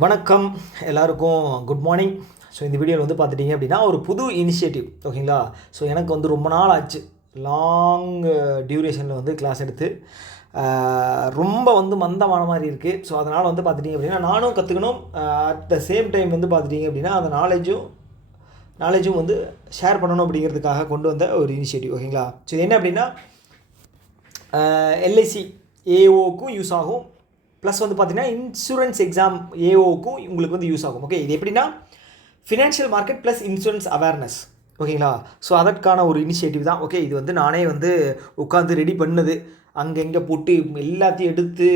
வணக்கம் எல்லாருக்கும் good morning. So இந்த வீடியோவில் வந்து பார்த்துட்டிங்க அப்படின்னா ஒரு புது இனிஷியேட்டிவ் ஓகேங்களா. ஸோ எனக்கு வந்து ரொம்ப நாள் ஆச்சு லாங் டியூரேஷனில் வந்து கிளாஸ் எடுத்து ரொம்ப வந்து மந்தமான மாதிரி இருக்குது. ஸோ அதனால் வந்து பார்த்துட்டிங்க அப்படின்னா நானும் கற்றுக்கணும், அட் த சேம் டைம் வந்து பார்த்துட்டிங்க அப்படின்னா அந்த நாலேஜும் வந்து ஷேர் பண்ணணும் அப்படிங்கிறதுக்காக கொண்டு வந்த ஒரு இனிஷியேட்டிவ் ஓகேங்களா. ஸோ இது என்ன அப்படின்னா எல்ஐசி ஏஓக்கும் யூஸ் ஆகும், ப்ளஸ் வந்து பார்த்திங்கன்னா இன்சூரன்ஸ் எக்ஸாம் ஏஓக்கும் உங்களுக்கு வந்து யூஸ் ஆகும். ஓகே, இது எப்படின்னா financial market plus insurance awareness ஓகேங்களா. ஸோ அதற்கான ஒரு இனிஷியேட்டிவ் தான். ஓகே, இது வந்து நானே வந்து உட்காந்து ரெடி பண்ணது, அங்கங்கே போட்டு எல்லாத்தையும் எடுத்து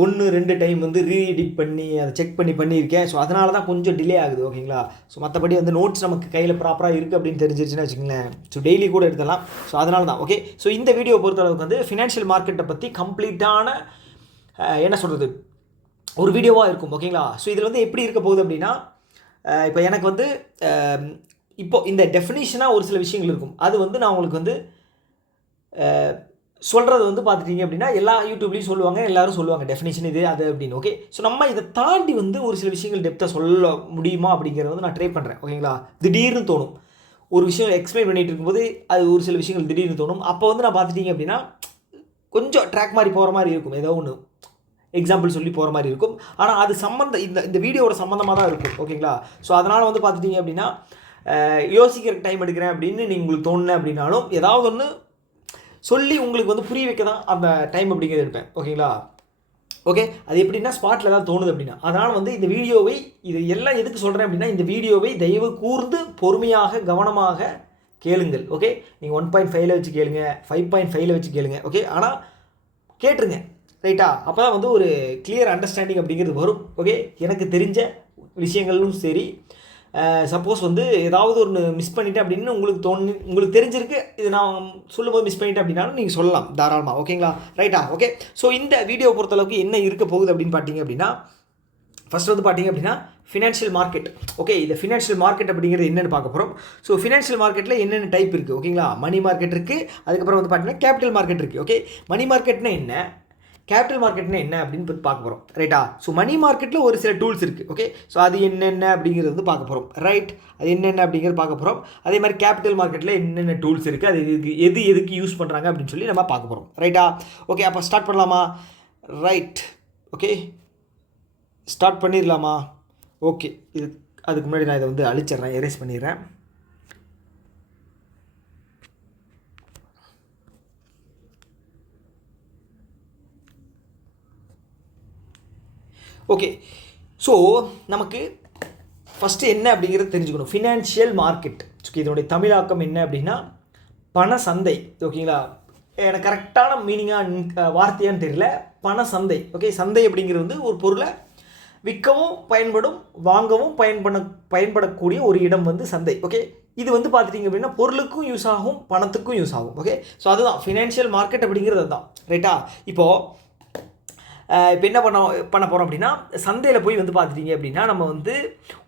1-2 டைம் வந்து ரீஎடிட் பண்ணி அதை செக் பண்ணியிருக்கேன். ஸோ அதனால தான் கொஞ்சம் டிலே ஆகுது ஓகேங்களா. ஸோ மற்றபடி வந்து நோட்ஸ் நமக்கு கையில் ப்ராப்பராக இருக்குது அப்படின்னு தெரிஞ்சிருச்சுன்னு வச்சுக்கோங்களேன், ஸோ டெய்லி கூட எடுத்துடலாம். ஸோ அதனால தான் ஓகே. ஸோ இந்த வீடியோ பொறுத்தளவுக்கு வந்து ஃபினான்ஷியல் மார்க்கெட்டை பற்றி கம்ப்ளீட்டான என்ன சொல்கிறது ஒரு வீடியோவாக இருக்கும் ஓகேங்களா. ஸோ இதில் வந்து எப்படி இருக்க போகுது அப்படின்னா இப்போ எனக்கு வந்து இப்போ இந்த டெஃபினிஷனாக ஒரு சில விஷயங்கள் இருக்கும், அது வந்து நான் உங்களுக்கு வந்து சொல்கிறது வந்து பார்த்துட்டிங்க அப்படின்னா எல்லா யூடியூப்லேயும் சொல்லுவாங்க, எல்லோரும் சொல்லுவாங்க டெஃபினேஷன் இது அது அப்படின்னு. ஓகே, ஸோ நம்ம இதை தாண்டி வந்து ஒரு சில விஷயங்கள் டெப்த்தாக சொல்ல முடியுமா அப்படிங்கிறத வந்து நான் ட்ரை பண்ணுறேன் ஓகேங்களா. திடீர்னு தோணும் ஒரு விஷயம் எக்ஸ்பிளைன் பண்ணிகிட்டு இருக்கும்போது, அது ஒரு சில விஷயங்கள் திடீர்னு தோணும். அப்போ வந்து நான் பார்த்துட்டிங்க அப்படின்னா கொஞ்சம் ட்ராக் மாதிரி போகிற மாதிரி இருக்கும், ஏதோ ஒன்று எக்ஸாம்பிள் சொல்லி போகிற மாதிரி இருக்கும். ஆனால் அது இந்த வீடியோவோட சம்மந்தமாக தான் இருக்கும் ஓகேங்களா. ஸோ அதனால் வந்து பார்த்துட்டிங்க அப்படின்னா யோசிக்கிற டைம் எடுக்கிறேன் அப்படின்னு நீங்கள் உங்களுக்கு தோணுன அப்படின்னாலும் ஏதாவது ஒன்று சொல்லி உங்களுக்கு வந்து புரிய வைக்க தான் அந்த டைம் அப்படிங்கிறது எடுப்பேன் ஓகேங்களா. ஓகே, அது எப்படின்னா ஸ்பாட்டில் தான் தோணுது அப்படின்னா. அதனால் வந்து இந்த வீடியோவை இது எல்லாம் எதுக்கு சொல்கிறேன் அப்படின்னா, இந்த வீடியோவை தயவு கூர்ந்து பொறுமையாக கவனமாக கேளுங்கள். ஓகே, நீங்கள் 1.5 வச்சு கேளுங்க, 5.5 வச்சு கேளுங்க. ஓகே, ஆனால் கேட்டுருங்க ரைட்டா. அப்போ தான் வந்து ஒரு கிளியர் அண்டர்ஸ்டாண்டிங் அப்படிங்கிறது வரும். ஓகே, எனக்கு தெரிஞ்ச விஷயங்களும் சரி, சப்போஸ் வந்து ஏதாவது ஒன்று மிஸ் பண்ணிட்டேன் அப்படின்னு உங்களுக்கு தெரிஞ்சிருக்கு, இது நான் சொல்லும்போது மிஸ் பண்ணிட்டேன் அப்படின்னாலும் நீங்கள் சொல்லலாம் தாராளமாக ஓகேங்களா. ரைட்டா. ஓகே, ஸோ இந்த வீடியோ பொறுத்தளவுக்கு என்ன இருக்க போகுது அப்படின்னு பார்த்தீங்க அப்படின்னா, ஃபஸ்ட் வந்து பார்த்தீங்க அப்படின்னா ஃபினான்ஷியல் மார்க்கெட். ஓகே, இந்த ஃபினான்ஷியல் மார்க்கெட் அப்படிங்கிறது என்னென்னு பார்க்க போகிறோம். ஸோ ஃபினான்ஷியல் மார்க்கெட்டில் என்னென்ன டைப் இருக்குது ஓகேங்களா. மணி மார்க்கெட் இருக்குது, அதுக்கப்புறம் வந்து பார்த்தீங்கன்னா கேபிட்டல் மார்க்கெட் இருக்குது. ஓகே, மணி மார்க்கெட்னா என்ன, கேபிட்டல் மார்க்கெட்னா என்ன அப்படின்னு பார்க்க போகிறோம் ரைட்டா. ஸோ மணி மார்க்கெட்டில் ஒரு சில டூல்ஸ் இருக்குது. ஓகே, ஸோ அது என்னென்ன அப்படிங்கிறது வந்து பார்க்க போகிறோம் ரைட். அது என்னென்ன அப்படிங்கிறது பார்க்க போகிறோம். அதே மாதிரி கேபிட்டல் மார்க்கெட்டில் என்னென்ன டூல்ஸ் இருக்குது, அது எதுக்கு யூஸ் பண்ணுறாங்க அப்படின்னு சொல்லி நம்ம பார்க்க போகிறோம் ரைட்டா. ஓகே, அப்போ ஸ்டார்ட் பண்ணலாமா? ரைட். ஓகே, ஸ்டார்ட் பண்ணிடலாமா? ஓகே, அதுக்கு முன்னாடி நான் இதை வந்து அழிச்சிட்றேன், எரேஸ் பண்ணிடுறேன். ஓகே, ஸோ நமக்கு ஃபஸ்ட்டு என்ன அப்படிங்கிறது தெரிஞ்சுக்கணும். ஃபினான்ஷியல் மார்க்கெட், ஓகே, இதனுடைய தமிழாக்கம் என்ன அப்படின்னா பண சந்தை ஓகேங்களா. எனக்கு கரெக்டான மீனிங்காக வார்த்தையான்னு தெரியல, பண சந்தை. ஓகே, சந்தை அப்படிங்கிறது வந்து ஒரு பொருளை விற்கவும் பயன்படும், வாங்கவும் பயன்படக்கூடிய ஒரு இடம் வந்து சந்தை. ஓகே, இது வந்து பார்த்துட்டிங்க அப்படின்னா பொருளுக்கும் யூஸ் ஆகும், பணத்துக்கும் யூஸ் ஆகும். ஓகே, ஸோ அதுதான் ஃபினான்ஷியல் மார்க்கெட் அப்படிங்கிறது தான் ரைட்டா. இப்போது இப்போ என்ன பண்ண போகிறோம் அப்படின்னா, சந்தையில் போய் வந்து பார்த்துட்டிங்க அப்படின்னா நம்ம வந்து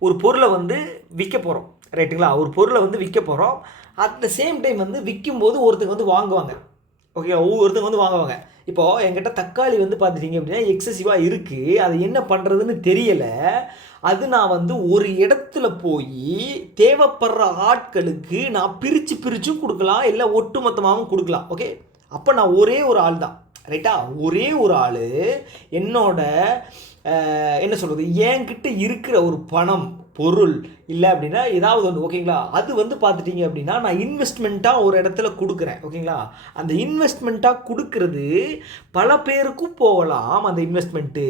ஒரு பொருளை வந்து விற்க போகிறோம் ரைட்டுங்களா. ஒரு பொருளை வந்து விற்க போகிறோம், அட் த சேம் டைம் வந்து விற்கும்போது ஒருத்தங்க வந்து வாங்குவாங்க. ஓகே, ஒவ்வொருத்தங்க வந்து வாங்குவாங்க. இப்போது என்கிட்ட தக்காளி வந்து பார்த்துட்டிங்க அப்படின்னா எக்ஸசிவாக இருக்குது, அது என்ன பண்ணுறதுன்னு தெரியலை. அது நான் வந்து ஒரு இடத்துல போய் தேவைப்படுற ஆட்களுக்கு நான் பிரிச்சும் கொடுக்கலாம், இல்லை ஒட்டு மொத்தமாகவும் கொடுக்கலாம். ஓகே, அப்போ நான் ஒரே ஒரு ஆள் தான் ரைட்டா. ஒரே ஒரு ஆள் என்னோட என்ன சொல்கிறது, என்கிட்ட இருக்கிற ஒரு பணம் பொருள் இல்லை அப்படின்னா ஏதாவது ஒன்று ஓகேங்களா. அது வந்து பார்த்துட்டிங்க அப்படின்னா நான் இன்வெஸ்ட்மெண்ட்டாக ஒரு இடத்துல கொடுக்குறேன் ஓகேங்களா. அந்த இன்வெஸ்ட்மெண்ட்டாக கொடுக்கறது பல பேருக்கும் போகலாம் அந்த இன்வெஸ்ட்மெண்ட்டு,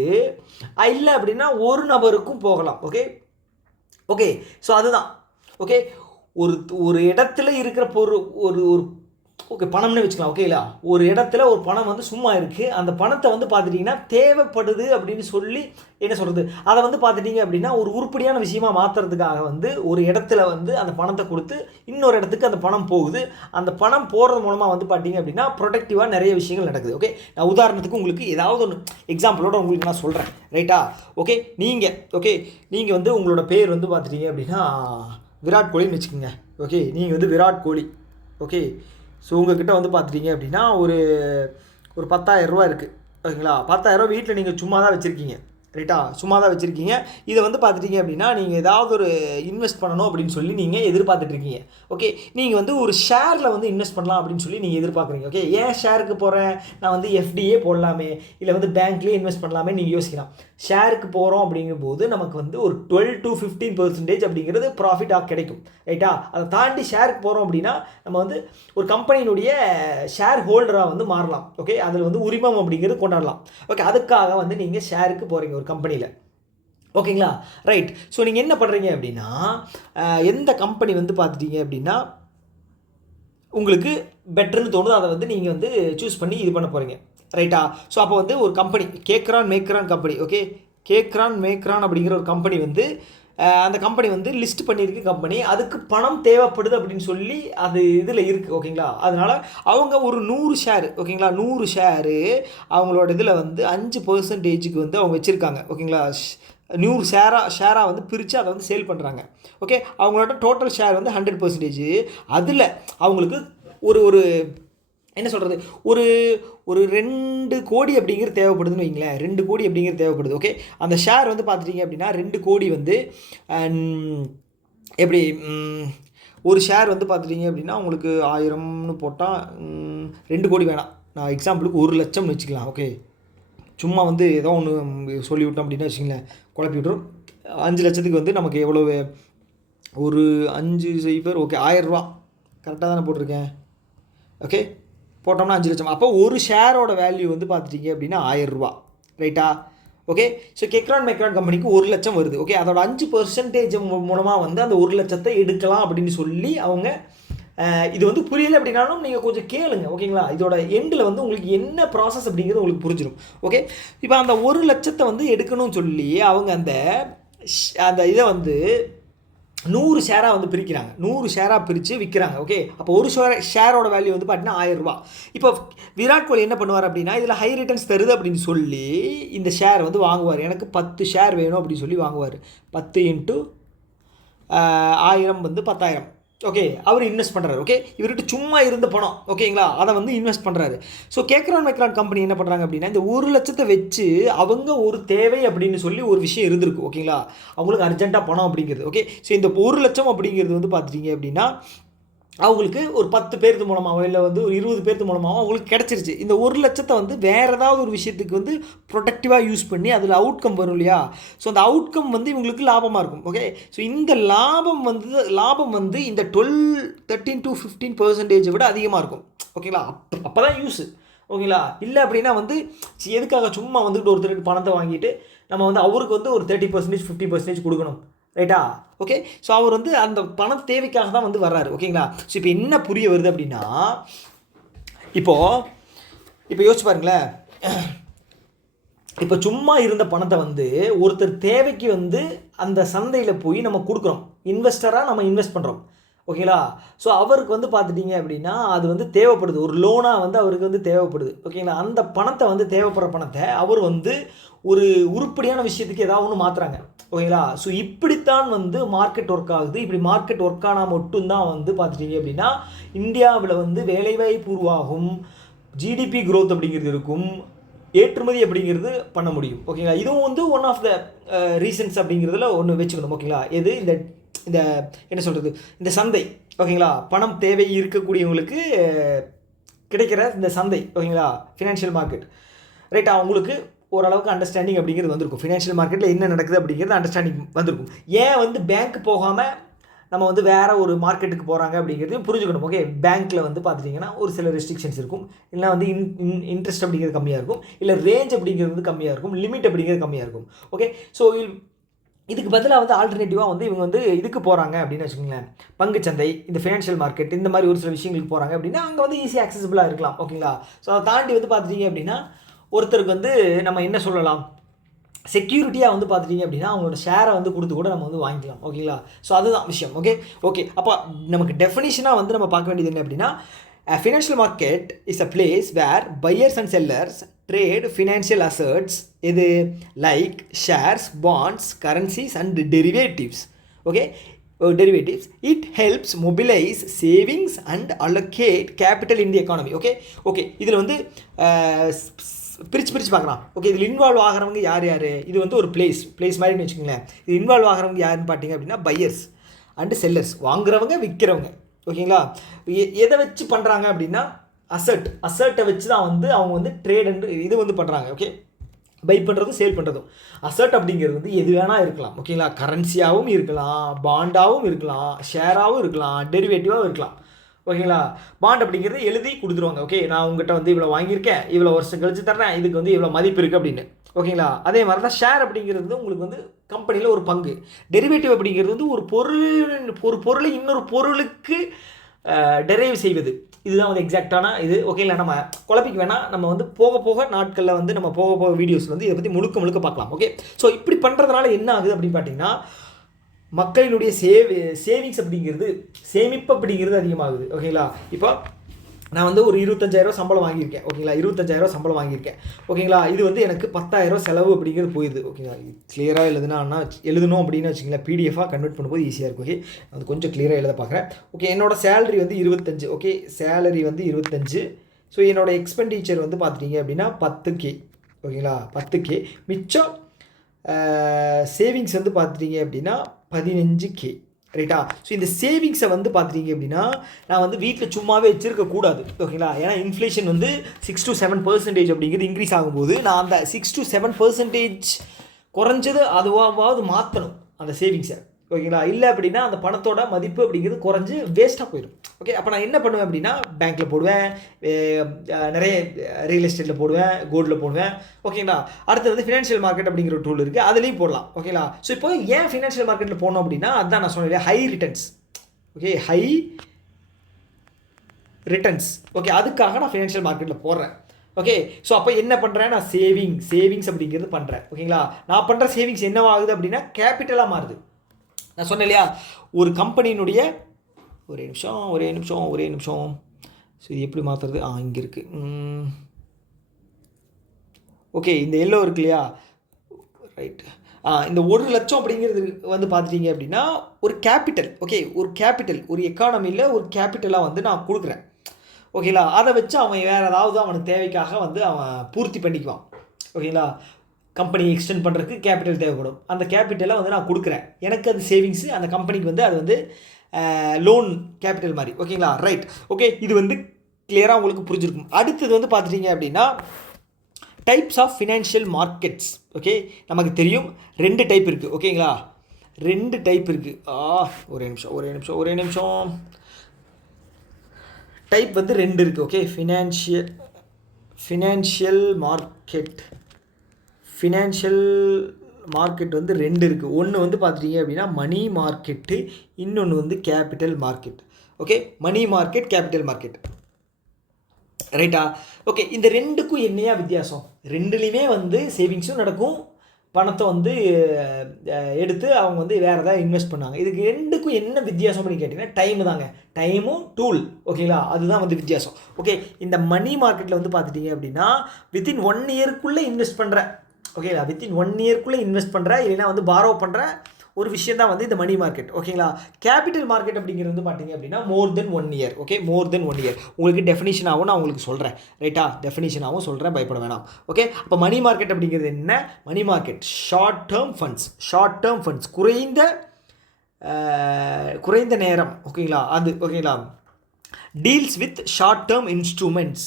இல்லை அப்படின்னா ஒரு நபருக்கும் போகலாம். ஓகே ஓகே, ஸோ அதுதான். ஓகே, ஒரு இடத்துல இருக்கிற பொருள் ஒரு ஓகே பணம்னு வச்சுக்கலாம் ஓகேங்களா. ஒரு இடத்துல ஒரு பணம் வந்து சும்மா இருக்குது, அந்த பணத்தை வந்து பார்த்துட்டிங்கன்னா தேவைப்படுது அப்படின்னு சொல்லி என்ன சொல்கிறது, அதை வந்து பார்த்துட்டிங்க அப்படின்னா ஒரு உருப்படியான விஷயமாக மாற்றுறதுக்காக வந்து ஒரு இடத்துல வந்து அந்த பணத்தை கொடுத்து இன்னொரு இடத்துக்கு அந்த பணம் போகுது. அந்த பணம் போகிறது மூலமாக வந்து பார்த்திங்க அப்படின்னா ப்ரொடக்டிவாக நிறைய விஷயங்கள் நடக்குது. ஓகே, நான் உதாரணத்துக்கு உங்களுக்கு ஏதாவது ஒன்று எக்ஸாம்பிளோட உங்களுக்கு நான் சொல்கிறேன் ரைட்டா. ஓகே, நீங்கள் வந்து உங்களோட பேர் வந்து பார்த்துட்டிங்க அப்படின்னா விராட் கோலின்னு வச்சுக்கோங்க. ஓகே, நீங்கள் வந்து விராட் கோலி. ஓகே, ஸோ உங்கள்கிட்ட வந்து பார்த்துட்டிங்க அப்படின்னா ஒரு 10,000 ரூபா இருக்குது ஓகேங்களா. 10,000 ரூபா வீட்டில் நீங்கள் சும்மா தான் வச்சுருக்கீங்க. ரைட்டா, சும்மா தான் வச்சுருக்கீங்க. இதை வந்து பார்த்துட்டிங்க அப்படின்னா நீங்கள் ஏதாவது ஒரு இன்வெஸ்ட் பண்ணணும் அப்படின்னு சொல்லி நீங்கள் எதிர்பார்த்துட்ருக்கீங்க. ஓகே, நீங்கள் வந்து ஒரு ஷேரில் வந்து இன்வெஸ்ட் பண்ணலாம் அப்படின்னு சொல்லி நீங்கள் எதிர்பார்க்குறீங்க. ஓகே, ஏன் ஷேருக்கு போகிறேன், நான் வந்து எஃப்டியே போடலாமே, இல்லை வந்து பேங்க்லேயே இன்வெஸ்ட் பண்ணலாமே நீங்கள் யோசிக்கலாம். ஷேருக்கு போகிறோம் அப்படிங்கும்போது நமக்கு வந்து ஒரு 12 to 15% அப்படிங்கிறது ப்ராஃபிட்டாக கிடைக்கும். ரைட்டா, அதை தாண்டி ஷேருக்கு போகிறோம் அப்படின்னா நம்ம வந்து ஒரு கம்பெனியினுடைய ஷேர் ஹோல்டராக வந்து மாறலாம். ஓகே, அதில் வந்து உரிமம் அப்படிங்கிறது கொண்டாடலாம். ஓகே, அதுக்காக வந்து நீங்கள் ஷேருக்கு போகிறீங்க ஒரு கம்பெனியில். ஓகேங்களா, ரைட். ஸோ நீங்கள் என்ன பண்ணுறீங்க அப்படின்னா எந்த கம்பெனி வந்து பார்த்துட்டீங்க அப்படின்னா உங்களுக்கு பெட்டர்னு தோணுதோ அதை வந்து நீங்கள் வந்து சூஸ் பண்ணி இது பண்ண போகிறீங்க. ரைட்டா, ஸோ அப்போ வந்து ஒரு கம்பெனி கேக்ரான் மேக்ரான் கம்பெனி. ஓகே, கேக்ரான் மேக்ரான் அப்படிங்கிற ஒரு கம்பெனி வந்து அந்த கம்பெனி வந்து லிஸ்ட் பண்ணியிருக்கு கம்பெனி, அதுக்கு பணம் தேவைப்படுது அப்படின்னு சொல்லி அது இதில் இருக்குது. ஓகேங்களா, அதனால் அவங்க ஒரு 100 ஷேரு, ஓகேங்களா, 100 ஷேரு அவங்களோட இதில் வந்து 5% வந்து அவங்க வச்சுருக்காங்க. ஓகேங்களா, 100 ஷேராக வந்து பிரித்து அதை வந்து சேல் பண்ணுறாங்க. ஓகே, அவங்களோட டோட்டல் ஷேர் வந்து 100%. அதில் அவங்களுக்கு ஒரு என்ன சொல்கிறது, ஒரு 2 கோடி அப்படிங்கிறது தேவைப்படுதுன்னு வைங்களேன். 2 கோடி அப்படிங்கிறது தேவைப்படுது. ஓகே, அந்த ஷேர் வந்து பார்த்துட்டிங்க அப்படின்னா 2 கோடி வந்து எப்படி ஒரு ஷேர் வந்து பார்த்துட்டிங்க அப்படின்னா உங்களுக்கு 1000ன்னு போட்டால் 2 கோடி வேணாம், நான் எக்ஸாம்பிளுக்கு 1 லட்சம்னு வச்சுக்கலாம். ஓகே, சும்மா வந்து ஏதோ ஒன்று சொல்லிவிட்டோம் அப்படின்னா வச்சுங்களேன், குழப்பி விட்டுரும். 5 லட்சத்துக்கு வந்து நமக்கு எவ்வளோ, ஒரு 5 ஓகே 1000 ரூபா கரெக்டாக தானே போட்டிருக்கேன். ஓகே, போட்டோம்னா 5 லட்சம். அப்போ ஒரு ஷேரோட வேல்யூ வந்து பார்த்துட்டிங்க அப்படின்னா 1000 ரூபா. ரைட்டா, ஓகே. ஸோ கேக்ரான் மேக்ரான் கம்பெனிக்கு 1 லட்சம் வருது. ஓகே, அதோட 5% மூலமாக வந்து அந்த 1 லட்சத்தை எடுக்கலாம் அப்படின்னு சொல்லி அவங்க இது வந்து புரியலை அப்படின்னாலும் நீங்கள் கொஞ்சம் கேளுங்க. ஓகேங்களா, இதோட எண்டில் வந்து உங்களுக்கு என்ன ப்ராசஸ் அப்படிங்கிறது உங்களுக்கு புரிஞ்சிடும். ஓகே, இப்போ அந்த 1 லட்சத்தை வந்து எடுக்கணும்னு சொல்லி அவங்க அந்த இதை வந்து 100 ஷேராக வந்து பிரிக்கிறாங்க. 100 ஷேராக பிரித்து விற்கிறாங்க. ஓகே, அப்போ ஒரு ஷேரோட வேல்யூ வந்து பார்த்தீங்கன்னா 1000 ரூபா. இப்போ விராட் கோலி என்ன பண்ணுவார் அப்படின்னா இதில் ஹை ரிட்டர்ன்ஸ் தருது அப்படின்னு சொல்லி இந்த ஷேர் வந்து வாங்குவார். எனக்கு 10 ஷேர் வேணும் அப்படின்னு சொல்லி வாங்குவார். 10 × 1000 வந்து 10,000. ஓகே, அவர் இன்வெஸ்ட் பண்ணுறாரு. ஓகே, இவர்கிட்ட சும்மா இருந்த பணம், ஓகேங்களா, அதை வந்து இன்வெஸ்ட் பண்ணுறாரு. ஸோ கேக்ரான் மேக்ரான் கம்பெனி என்ன பண்ணுறாங்க அப்படின்னா இந்த 1 லட்சத்தை வச்சு அவங்க ஒரு தேவை அப்படின்னு சொல்லி ஒரு விஷயம் இருந்திருக்கு. ஓகேங்களா, அவங்களுக்கு அர்ஜென்ட்டாக பணம் அப்படிங்கிறது. ஓகே, ஸோ இந்த 1 லட்சம் அப்படிங்கிறது வந்து பார்த்துட்டிங்க அப்படின்னா அவங்களுக்கு ஒரு 10 பேருக்கு மூலமாகவோ இல்லை வந்து ஒரு 20 பேருக்கு மூலமாகவோ அவங்களுக்கு கிடச்சிருச்சு. இந்த 1 லட்சத்தை வந்து வேறு ஏதாவது ஒரு விஷயத்துக்கு வந்து ப்ரொடக்டிவாக யூஸ் பண்ணி அதில் அவுட்கம் வரும் இல்லையா. ஸோ அந்த அவுட்கம் வந்து இவங்களுக்கு லாபமாக இருக்கும். ஓகே, ஸோ இந்த லாபம் வந்து இந்த 13 to 15% விட அதிகமாக இருக்கும். ஓகேங்களா, அப்போ தான் யூஸு. ஓகேங்களா, இல்லை அப்படின்னா வந்து எதுக்காக சும்மா வந்துட்டு ஒருத்தருக்கு பணத்தை வாங்கிட்டு நம்ம வந்து அவருக்கு வந்து ஒரு 30% 50% கொடுக்கணும். ரைட்டா, ஓகே. ஸோ அவர் வந்து அந்த பண தேவைக்காக தான் வந்து வர்றாரு. ஓகேங்களா, ஸோ இப்போ என்ன புரிய வருது அப்படின்னா இப்போ யோசிச்சு பாருங்களேன், இப்போ சும்மா இருந்த பணத்தை வந்து ஒருத்தர் தேவைக்கு வந்து அந்த சந்தையில் போய் நம்ம கொடுக்குறோம். இன்வெஸ்டராக நம்ம இன்வெஸ்ட் பண்ணுறோம். ஓகேங்களா, ஸோ அவருக்கு வந்து பார்த்துட்டிங்க அப்படின்னா அது வந்து தேவைப்படுது, ஒரு லோனாக வந்து அவருக்கு வந்து தேவைப்படுது. ஓகேங்களா, அந்த பணத்தை வந்து தேவைப்படுற பணத்தை அவர் வந்து ஒரு உருப்படியான விஷயத்துக்கு ஏதாவது ஒன்று மாற்றுறாங்க. ஓகேங்களா, ஸோ இப்படித்தான் வந்து மார்க்கெட் ஒர்க் ஆகுது. இப்படி மார்க்கெட் ஒர்க் ஆனால் மட்டும்தான் வந்து பார்த்துட்டிங்க அப்படின்னா இந்தியாவில் வந்து வேலைவாய்ப்பு உருவாகும், ஜிடிபி க்ரோத் அப்படிங்கிறது இருக்கும், ஏற்றுமதி அப்படிங்கிறது பண்ண முடியும். ஓகேங்களா, இதுவும் வந்து ஒன் ஆஃப் த ரீசன்ஸ் அப்படிங்கிறதுல ஒன்று வச்சுக்கணும். ஓகேங்களா, எது இந்த என்ன சொல்கிறது, இந்த சந்தை. ஓகேங்களா, பணம் தேவை இருக்கக்கூடியவங்களுக்கு கிடைக்கிற இந்த சந்தை. ஓகேங்களா, ஃபினான்ஷியல் மார்க்கெட். ரைட்டா, அவங்களுக்கு ஓரளவுக்கு அண்டர்ஸ்டாண்டிங் அப்படிங்கிறது வந்திருக்கும். ஃபினான்ஷியல் மார்க்கெட்டில் என்ன நடக்குது அப்படிங்கிறது அண்டர்ஸ்டாண்டிங் வந்திருக்கும். ஏன் வந்து பேங்க் போகாமல் நம்ம வந்து வேறு ஒரு மார்க்கெட்டுக்கு போகிறாங்க அப்படிங்கிறது புரிஞ்சுக்கணும். ஓகே, பேங்க்கில் வந்து பார்த்துட்டிங்கன்னா ஒரு சில ரெஸ்ட்ரிக்ஷன்ஸ் இருக்கும், இல்லைனா வந்து இன்ட்ரெஸ்ட் அப்படிங்கிறது கம்மியாக இருக்கும், இல்லை ரேஞ்ச் அப்படிங்கிறது வந்து கம்மியாக இருக்கும், லிமிட் அப்படிங்கிறது கம்மியாக இருக்கும். ஓகே, ஸோ இதுக்கு பதிலாக வந்து ஆல்டர்னேட்டிவாக வந்து இவங்க வந்து இதுக்கு போகிறாங்க அப்படின்னு வச்சுக்கோங்களேன், பங்குச்சந்தை, இந்த ஃபினான்ஷியல் மார்க்கெட், இந்த மாதிரி ஒரு சில விஷயங்களுக்கு போகிறாங்க அப்படின்னா அங்கே வந்து ஈஸியாக ஆக்சசிபிளாக இருக்கலாம். ஓகேங்களா, ஸோ அதை தாண்டி வந்து பார்த்துட்டிங்க அப்படின்னா ஒருத்தருக்கு வந்து நம்ம என்ன சொல்லலாம், செக்யூரிட்டியாக வந்து பார்த்துட்டிங்க அப்படின்னா அவங்களோட ஷேரை வந்து கொடுத்து கூட நம்ம வந்து வாங்கிக்கலாம். ஓகேங்களா, ஸோ அதுதான் விஷயம். ஓகே, அப்போ நமக்கு டெஃபினிஷனாக வந்து நம்ம பார்க்க வேண்டியது என்ன அப்படின்னா financial market is a place where buyers and sellers trade financial assets, இது like shares, bonds, currencies and derivatives. Okay, derivatives. It helps mobilize savings and allocate capital in the economy. Okay, இதில் வந்து பிரித்து பார்க்கலாம். Okay, இதில் involve ஆகிறவங்க யார் யார்? இது வந்து ஒரு பிளேஸ் மாதிரின்னு வச்சுக்கோங்களேன். இது இன்வால்வ் ஆகிறவங்க யாருன்னு பார்த்தீங்க அப்படின்னா பையர்ஸ் அண்டு செல்லர்ஸ், வாங்குறவங்க விற்கிறவங்க. ஓகேங்களா, எதை வச்சு பண்ணுறாங்க அப்படின்னா அசர்ட்டை வச்சு தான் வந்து அவங்க வந்து ட்ரேட் அண்டு இது வந்து பண்ணுறாங்க. ஓகே, பை பண்ணுறதும் சேல் பண்ணுறதும். அசர்ட் அப்படிங்கிறது வந்து எது வேணால் இருக்கலாம். ஓகேங்களா, கரன்சியாகவும் இருக்கலாம், பாண்டாகவும் இருக்கலாம், ஷேராகவும் இருக்கலாம், டெரிவேட்டிவாகவும் இருக்கலாம். ஓகேங்களா, பாண்ட் அப்படிங்கிறது எழுதி கொடுத்துருவாங்க. ஓகே, நான் உங்கள்கிட்ட வந்து இவ்வளோ வாங்கியிருக்கேன், இவ்வளோ வருஷம் கழிச்சு தர்றேன், இதுக்கு வந்து இவ்வளோ மதிப்பு இருக்குது அப்படின்னு. ஓகேங்களா, அதே மாதிரி தான் ஷேர் அப்படிங்கிறது உங்களுக்கு வந்து கம்பெனியில் ஒரு பங்கு. டெரிவேட்டிவ் அப்படிங்கிறது வந்து ஒரு பொருளை இன்னொரு பொருளுக்கு டெரைவ் செய்வது. இதுதான் வந்து எக்ஸாக்டான இது. ஓகேங்களா, நம்ம குழப்பிக்க வேணாம். நம்ம வந்து போக நாட்களில் வந்து நம்ம போக வீடியோஸ் வந்து இதை பற்றி முழுக்க பார்க்கலாம். ஓகே, ஸோ இப்படி பண்ணுறதுனால என்ன ஆகுது அப்படின்னு பார்த்தீங்கன்னா மக்களினுடைய சேவிங்ஸ் அப்படிங்கிறது, சேமிப்பு அப்படிங்கிறது அதிகமாகுது. ஓகேங்களா, இப்போ நான் வந்து ஒரு 25,000 சம்பளம் வாங்கியிருக்கேன். ஓகேங்களா, 25,000 சம்பளம் வாங்கியிருக்கேன். ஓகேங்களா, இது வந்து எனக்கு 10,000 செலவு அப்படிங்கிறது போயிடுது. ஓகேங்களா, கிளியராக எழுதணும் அப்படின்னு வச்சுங்களேன், பிடிஎஃபாக கன்வெர்ட் பண்ணும்போது ஈஸியாக இருக்கும். ஓகே, அது கொஞ்சம் கிளியராக எழுத பார்க்குறேன். ஓகே, என்னோடய சேலரி வந்து 25. ஓகே, சேலரி வந்து 25. ஸோ என்னோடய எக்ஸ்பெண்டிச்சர் வந்து பார்த்துட்டிங்க அப்படின்னா 10K. ஓகேங்களா, 10K. மிச்சம் சேவிங்ஸ் வந்து பார்த்துட்டிங்க அப்படின்னா 15K. ரைட்டா? ஸோ இந்த சேவிங்ஸை வந்து பார்த்துட்டிங்க அப்படின்னா நான் வந்து வீட்டில் சும்மாவே வச்சுருக்கக்கூடாது. ஓகேங்களா, ஏன்னா இன்ஃப்ளேஷன் வந்து 6 to 7% அப்படிங்கிறது இன்க்ரீஸ் ஆகும்போது நான் அந்த 6 to 7% குறைஞ்சது அதுவாவது மாற்றணும் அந்த சேவிங்ஸை. ஓகேங்களா, இல்லை அப்படின்னா அந்த பணத்தோட மதிப்பு அப்படிங்கிறது குறைஞ்சி வேஸ்ட்டாக போயிடும். ஓகே, அப்போ நான் என்ன பண்ணுவேன் அப்படின்னா பேங்க்கில் போடுவேன், நிறைய ரியல் எஸ்டேட்டில் போடுவேன், கோல்டில் போடுவேன். ஓகேங்களா, அடுத்து வந்து ஃபினான்ஷியல் மார்க்கெட் அப்படிங்கிற ஒரு டூல் இருக்குது, அதுலேயும் போடலாம். ஓகேங்களா, ஸோ இப்போ ஏன் ஃபினான்ஷியல் மார்க்கெட்டில் போனோம் அப்படின்னா அதுதான் நான் சொன்னேன், high returns. Okay, high returns. Okay, அதுக்காக நான் ஃபினான்ஷியல் மார்க்கெட்டில் போடுறேன். ஓகே, ஸோ அப்போ என்ன பண்ணுறேன், நான் சேவிங்ஸ் அப்படிங்கிறது பண்ணுறேன். ஓகேங்களா, நான் பண்ணுற சேவிங்ஸ் என்னவாகுது அப்படின்னா கேபிட்டலாக மாறுது. நான் சொன்னேன் இல்லையா, ஒரு கம்பெனியினுடைய ஒரே நிமிஷம். ஸோ இது எப்படி மாற்றுறது? இங்கே இருக்குது. ஓகே, இந்த எல்லோ இருக்கு இல்லையா, ரைட். இந்த 1 லட்சம் அப்படிங்கிறது வந்து பார்த்துட்டிங்க அப்படின்னா ஒரு கேபிட்டல். ஓகே, ஒரு எக்கானமியில் ஒரு கேபிட்டலாக வந்து நான் கொடுக்குறேன். ஓகேங்களா, அதை வச்சு அவன் வேறு ஏதாவது அவனுக்கு தேவைக்காக வந்து அவன் பூர்த்தி பண்ணிக்குவான். ஓகேங்களா, கம்பெனி எக்ஸ்டெண்ட் பண்ணுறதுக்கு கேபிட்டல் தேவைப்படும். அந்த கேபிட்டலை வந்து நான் கொடுக்குறேன், எனக்கு அது சேவிங்ஸு, அந்த கம்பெனிக்கு வந்து அது வந்து லோன் கேபிட்டல் மாதிரி. ஓகேங்களா, ரைட். ஓகே, இது வந்து கிளியராக உங்களுக்கு புரிஞ்சிருக்கும். அடுத்தது வந்து பார்த்துட்டிங்க அப்படின்னா types of financial markets. Okay, நமக்கு தெரியும் 2 டைப் இருக்குது. ஓகேங்களா, 2 டைப் இருக்குது. ஒரே நிமிஷம். டைப் வந்து 2 இருக்குது. ஓகே, ஃபினான்ஷியல் மார்க்கெட் வந்து 2 இருக்குது. ஒன்று வந்து பார்த்துட்டிங்க அப்படின்னா மணி மார்க்கெட்டு, இன்னொன்று வந்து capital market. Okay, money market, capital market. ரைட்டா? ஓகே, இந்த 2க்கும் என்னையா வித்தியாசம்? 2லேயுமே வந்து சேவிங்ஸும் நடக்கும், பணத்தை வந்து எடுத்து அவங்க வந்து வேறு ஏதாவது இன்வெஸ்ட் பண்ணாங்க. இதுக்கு 2க்கும் என்ன வித்தியாசம் அப்படின்னு கேட்டிங்கன்னா டைமு தாங்க. டைமும் டூல். ஓகேங்களா, அதுதான் வந்து வித்தியாசம். ஓகே, இந்த மணி மார்க்கெட்டில் வந்து பார்த்துட்டிங்க அப்படின்னா வித்தின் 1 இயருக்குள்ளே இன்வெஸ்ட் பண்ணுற. ஓகேங்களா, வித்தின் 1 இயருக்குள்ளே இன்வெஸ்ட் பண்ணுற, இல்லைனா வந்து பாரோ பண்ணுற ஒரு விஷயம் தான் வந்து இந்த மணி மார்க்கெட். ஓகேங்களா, கேபிட்டல் மார்க்கெட் அப்படிங்கிறது வந்து பார்த்தீங்க அப்படின்னா மோர் தென் 1 இயர். ஓகே, மோர் தென் 1 இயர். உங்களுக்கு டெஃபினிஷனாகவும் நான் உங்களுக்கு சொல்கிறேன். ரைட்டா, டெஃபினிஷனாகவும் சொல்கிறேன், பயப்பட வேணாம். ஓகே, அப்போ மணி மார்க்கெட் அப்படிங்கிறது என்ன? Money market short term funds, குறைந்த நேரம். ஓகேங்களா, அது ஓகேங்களா, deals with short term instruments.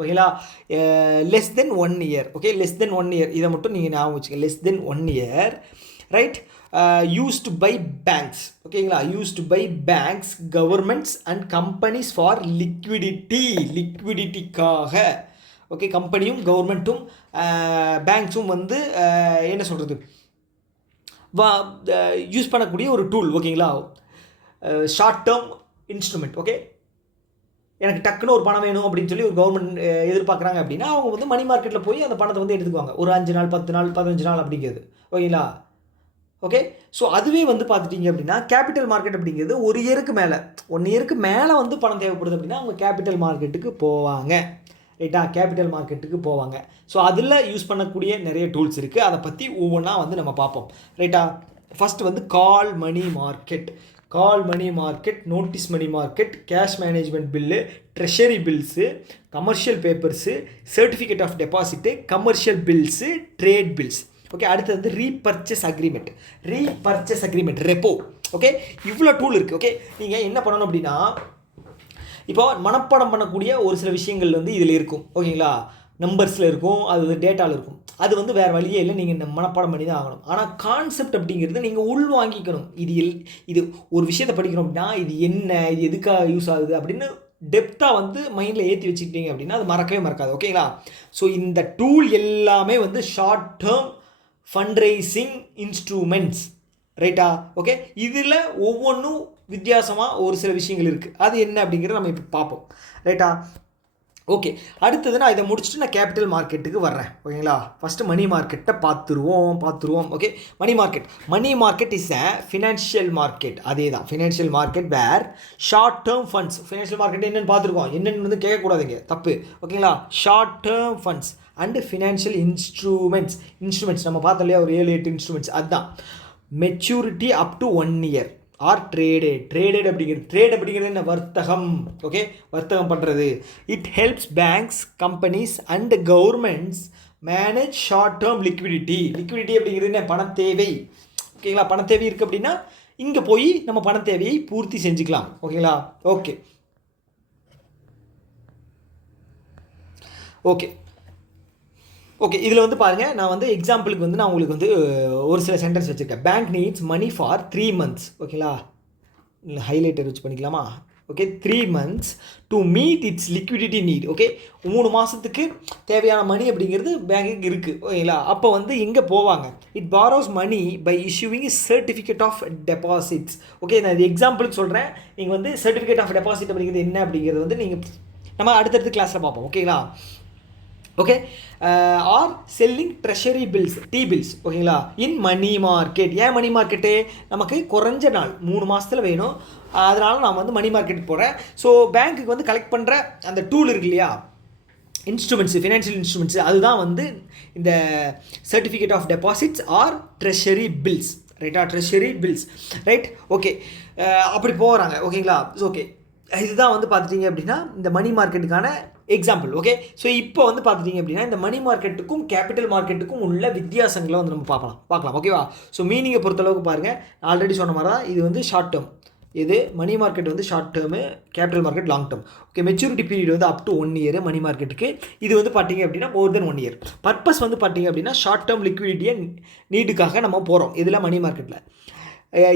ஓகேங்களா, less than 1 year. Okay, less than 1 year, இதை மட்டும் நீங்கள் ஞாபகம் வச்சுக்க. Less than 1 year, right. Used by banks. ஓகேங்களா, used by banks, governments and companies for லிக்விடிட்டிக்காக. ஓகே, கம்பெனியும் கவர்மெண்ட்டும் பேங்க்ஸும் வந்து என்ன சொல்கிறது, யூஸ் பண்ணக்கூடிய ஒரு டூல். ஓகேங்களா, ஷார்ட் டேர்ம் இன்ஸ்ட்ருமெண்ட். ஓகே, எனக்கு டக்குன்னு ஒரு பணம் வேணும் அப்படின்னு சொல்லி ஒரு கவர்மெண்ட் எதிர்பார்க்குறாங்க அப்படின்னா அவங்க வந்து மணி மார்க்கெட்டில் போய் அந்த பணத்தை வந்து எடுத்துக்குவாங்க. ஒரு 5 நாள், 10 நாள், 15 நாள் அப்படிங்கிறது. ஓகேங்களா, ஓகே. ஸோ அதுவே வந்து பார்த்துட்டிங்க அப்படின்னா கேபிட்டல் மார்க்கெட் அப்படிங்கிறது 1 இயருக்கு மேலே, 1 இயருக்கு மேலே வந்து பணம் தேவைப்படுது அப்படின்னா அவங்க கேபிட்டல் மார்க்கெட்டுக்கு போவாங்க. ரைட்டா, கேபிட்டல் மார்க்கெட்டுக்கு போவாங்க. ஸோ அதில் யூஸ் பண்ணக்கூடிய நிறைய டூல்ஸ் இருக்குது. அதை பற்றி ஒவ்வொன்றா வந்து நம்ம பார்ப்போம். ரைட்டா, ஃபஸ்ட்டு வந்து call money market. Call money market, notice money market, cash management bill, treasury bills, commercial papers, certificate of deposit, commercial bills, trade bills. Okay, அடுத்து வந்து ரீபர்ச்சேஸ் அக்ரிமெண்ட், ரெப்போ. ஓகே, இவ்வளோ டூல் இருக்குது. ஓகே, நீங்கள் என்ன பண்ணணும் அப்படின்னா, இப்போ மனப்பாடம் பண்ணக்கூடிய ஒரு சில விஷயங்கள் வந்து இதில் இருக்கும். ஓகேங்களா, நம்பர்ஸில் இருக்கும், அது வந்து டேட்டாவில் இருக்கும். அது வந்து வேறு வழியே இல்லை, நீங்கள் மனப்பாடம் பண்ணி தான் ஆகணும். ஆனால் கான்செப்ட் அப்படிங்கிறது நீங்கள் உள்வாங்கிக்கணும். இது ஒரு விஷயத்தை படிக்கிறோம் அப்படின்னா இது என்ன, இது எதுக்காக யூஸ் ஆகுது அப்படின்னு டெப்த்தாக வந்து மைண்டில் ஏற்றி வச்சுக்கிட்டீங்க அப்படின்னா அது மறக்கவே மறக்காது. ஓகேங்களா, ஸோ இந்த டூல் எல்லாமே வந்து ஷார்ட் டேர்ம் ஃபண்ட்ரைசிங் இன்ஸ்ட்ருமெண்ட்ஸ், ரைட்டா? ஓகே, இதில் ஒவ்வொன்றும் வித்தியாசமாக ஒரு சில விஷயங்கள் இருக்குது. அது என்ன அப்படிங்கிறத நம்ம இப்போ பார்ப்போம், ரைட்டா? ஓகே, அடுத்தது நான் இதை முடிச்சுட்டு நான் கேபிட்டல் மார்க்கெட்டுக்கு வர்றேன். ஓகேங்களா, ஃபஸ்ட்டு மணி மார்க்கெட்டை பார்த்துருவோம். Okay, money market is a financial market. அதே தான் financial market where short term funds. Financial market என்னென்னு பார்த்துருக்கோம், என்னென்னு வந்து கேட்கக்கூடாதுங்க, தப்பு. ஓகேங்களா, short term funds and financial instruments நம்ம பார்த்தோம் இல்லையா, ஒரு 7-8 இன்ஸ்ட்ருமெண்ட்ஸ். அதுதான் maturity up to 1 year are traded அப்படிங்கிறது என்ன, வர்த்தகம். ஓகே, வர்த்தகம் பண்ணுறது. It helps banks, companies and governments manage short term liquidity அப்படிங்கிறது என்ன, பணத்தேவை. ஓகேங்களா, பணத்தேவை இருக்குது அப்படின்னா இங்கே போய் நம்ம பணத்தேவையை பூர்த்தி செஞ்சுக்கலாம். ஓகேங்களா, ஓகே, இதில் வந்து பாருங்கள், நான் வந்து எக்ஸாம்பிளுக்கு வந்து நான் உங்களுக்கு வந்து ஒரு சில சென்டென்ஸ் வச்சுருக்கேன். Bank needs money for 3 months. ஓகேங்களா, ஹைலைட்டர் வச்சு பண்ணிக்கலாமா? Okay, 3 months to meet its liquidity need. Okay, 3 மாதத்துக்கு தேவையான மணி அப்படிங்கிறது பேங்க்குக்கு இருக்குது. ஓகேங்களா, அப்போ வந்து எங்கே போவாங்க, it borrows money by issuing certificate of deposits. Okay, நான் இது எக்ஸாம்பிளுக்கு சொல்கிறேன். நீங்கள் வந்து சர்டிஃபிகேட் ஆஃப் டெபாசிட் அப்படிங்கிறது என்ன அப்படிங்கிறது வந்து நீங்கள் நம்ம அடுத்தடுத்து கிளாஸில் பார்ப்போம். ஓகேங்களா, okay, are selling treasury bills, T-bills. ஓகேங்களா, இன் மணி மார்க்கெட். ஏன் மணி மார்க்கெட்டு, நமக்கு குறைஞ்ச நாள் 3 மாதத்தில் வேணும், அதனால் நான் வந்து மணி மார்க்கெட்டுக்கு போகிறேன். ஸோ பேங்க்குக்கு வந்து கலெக்ட் பண்ணுற அந்த டூல் இருக்கு இல்லையா, இன்ஸ்ட்ருமெண்ட்ஸு, ஃபினான்ஷியல் இன்ஸ்ட்ருமெண்ட்ஸு, அதுதான் வந்து இந்த certificate of deposits are treasury bills, ரைட்டா? Treasury bills, right? ஓகே, அப்படி போகிறாங்க. ஓகேங்களா, ஓகே, இதுதான் வந்து பார்த்துட்டிங்க அப்படின்னா இந்த மணி மார்க்கெட்டுக்கான எக்ஸாம்பிள். ஓகே, ஸோ இப்போ வந்து பார்த்துட்டிங்க அப்படின்னா இந்த மணி மார்க்கெட்டுக்கும் கேபிட்டல் மார்க்கெட்டுக்கும் உள்ள வித்தியாசங்களை வந்து நம்ம பார்க்கலாம். ஓகேவா, ஸோ மீனிங்கை பொறுத்தளவுக்கு பாருங்கள், ஆல்ரெடி சொன்ன மாதிரி தான் இது வந்து ஷார்ட் டேர்ம், இது மணி மார்க்கெட் வந்து short term, capital market long term. Okay, maturity period வந்து அப் டு 1 year மணி மார்க்கெட்டுக்கு. இது வந்து பார்த்தீங்க அப்படின்னா மோர் தென் 1 year. பர்பஸ் வந்து பார்த்தீங்க அப்படின்னா ஷார்ட் டேர்ம் லிக்விடிட்டியை நீடுக்காக நம்ம போகிறோம். இதில் மணி மார்க்கெட்டில்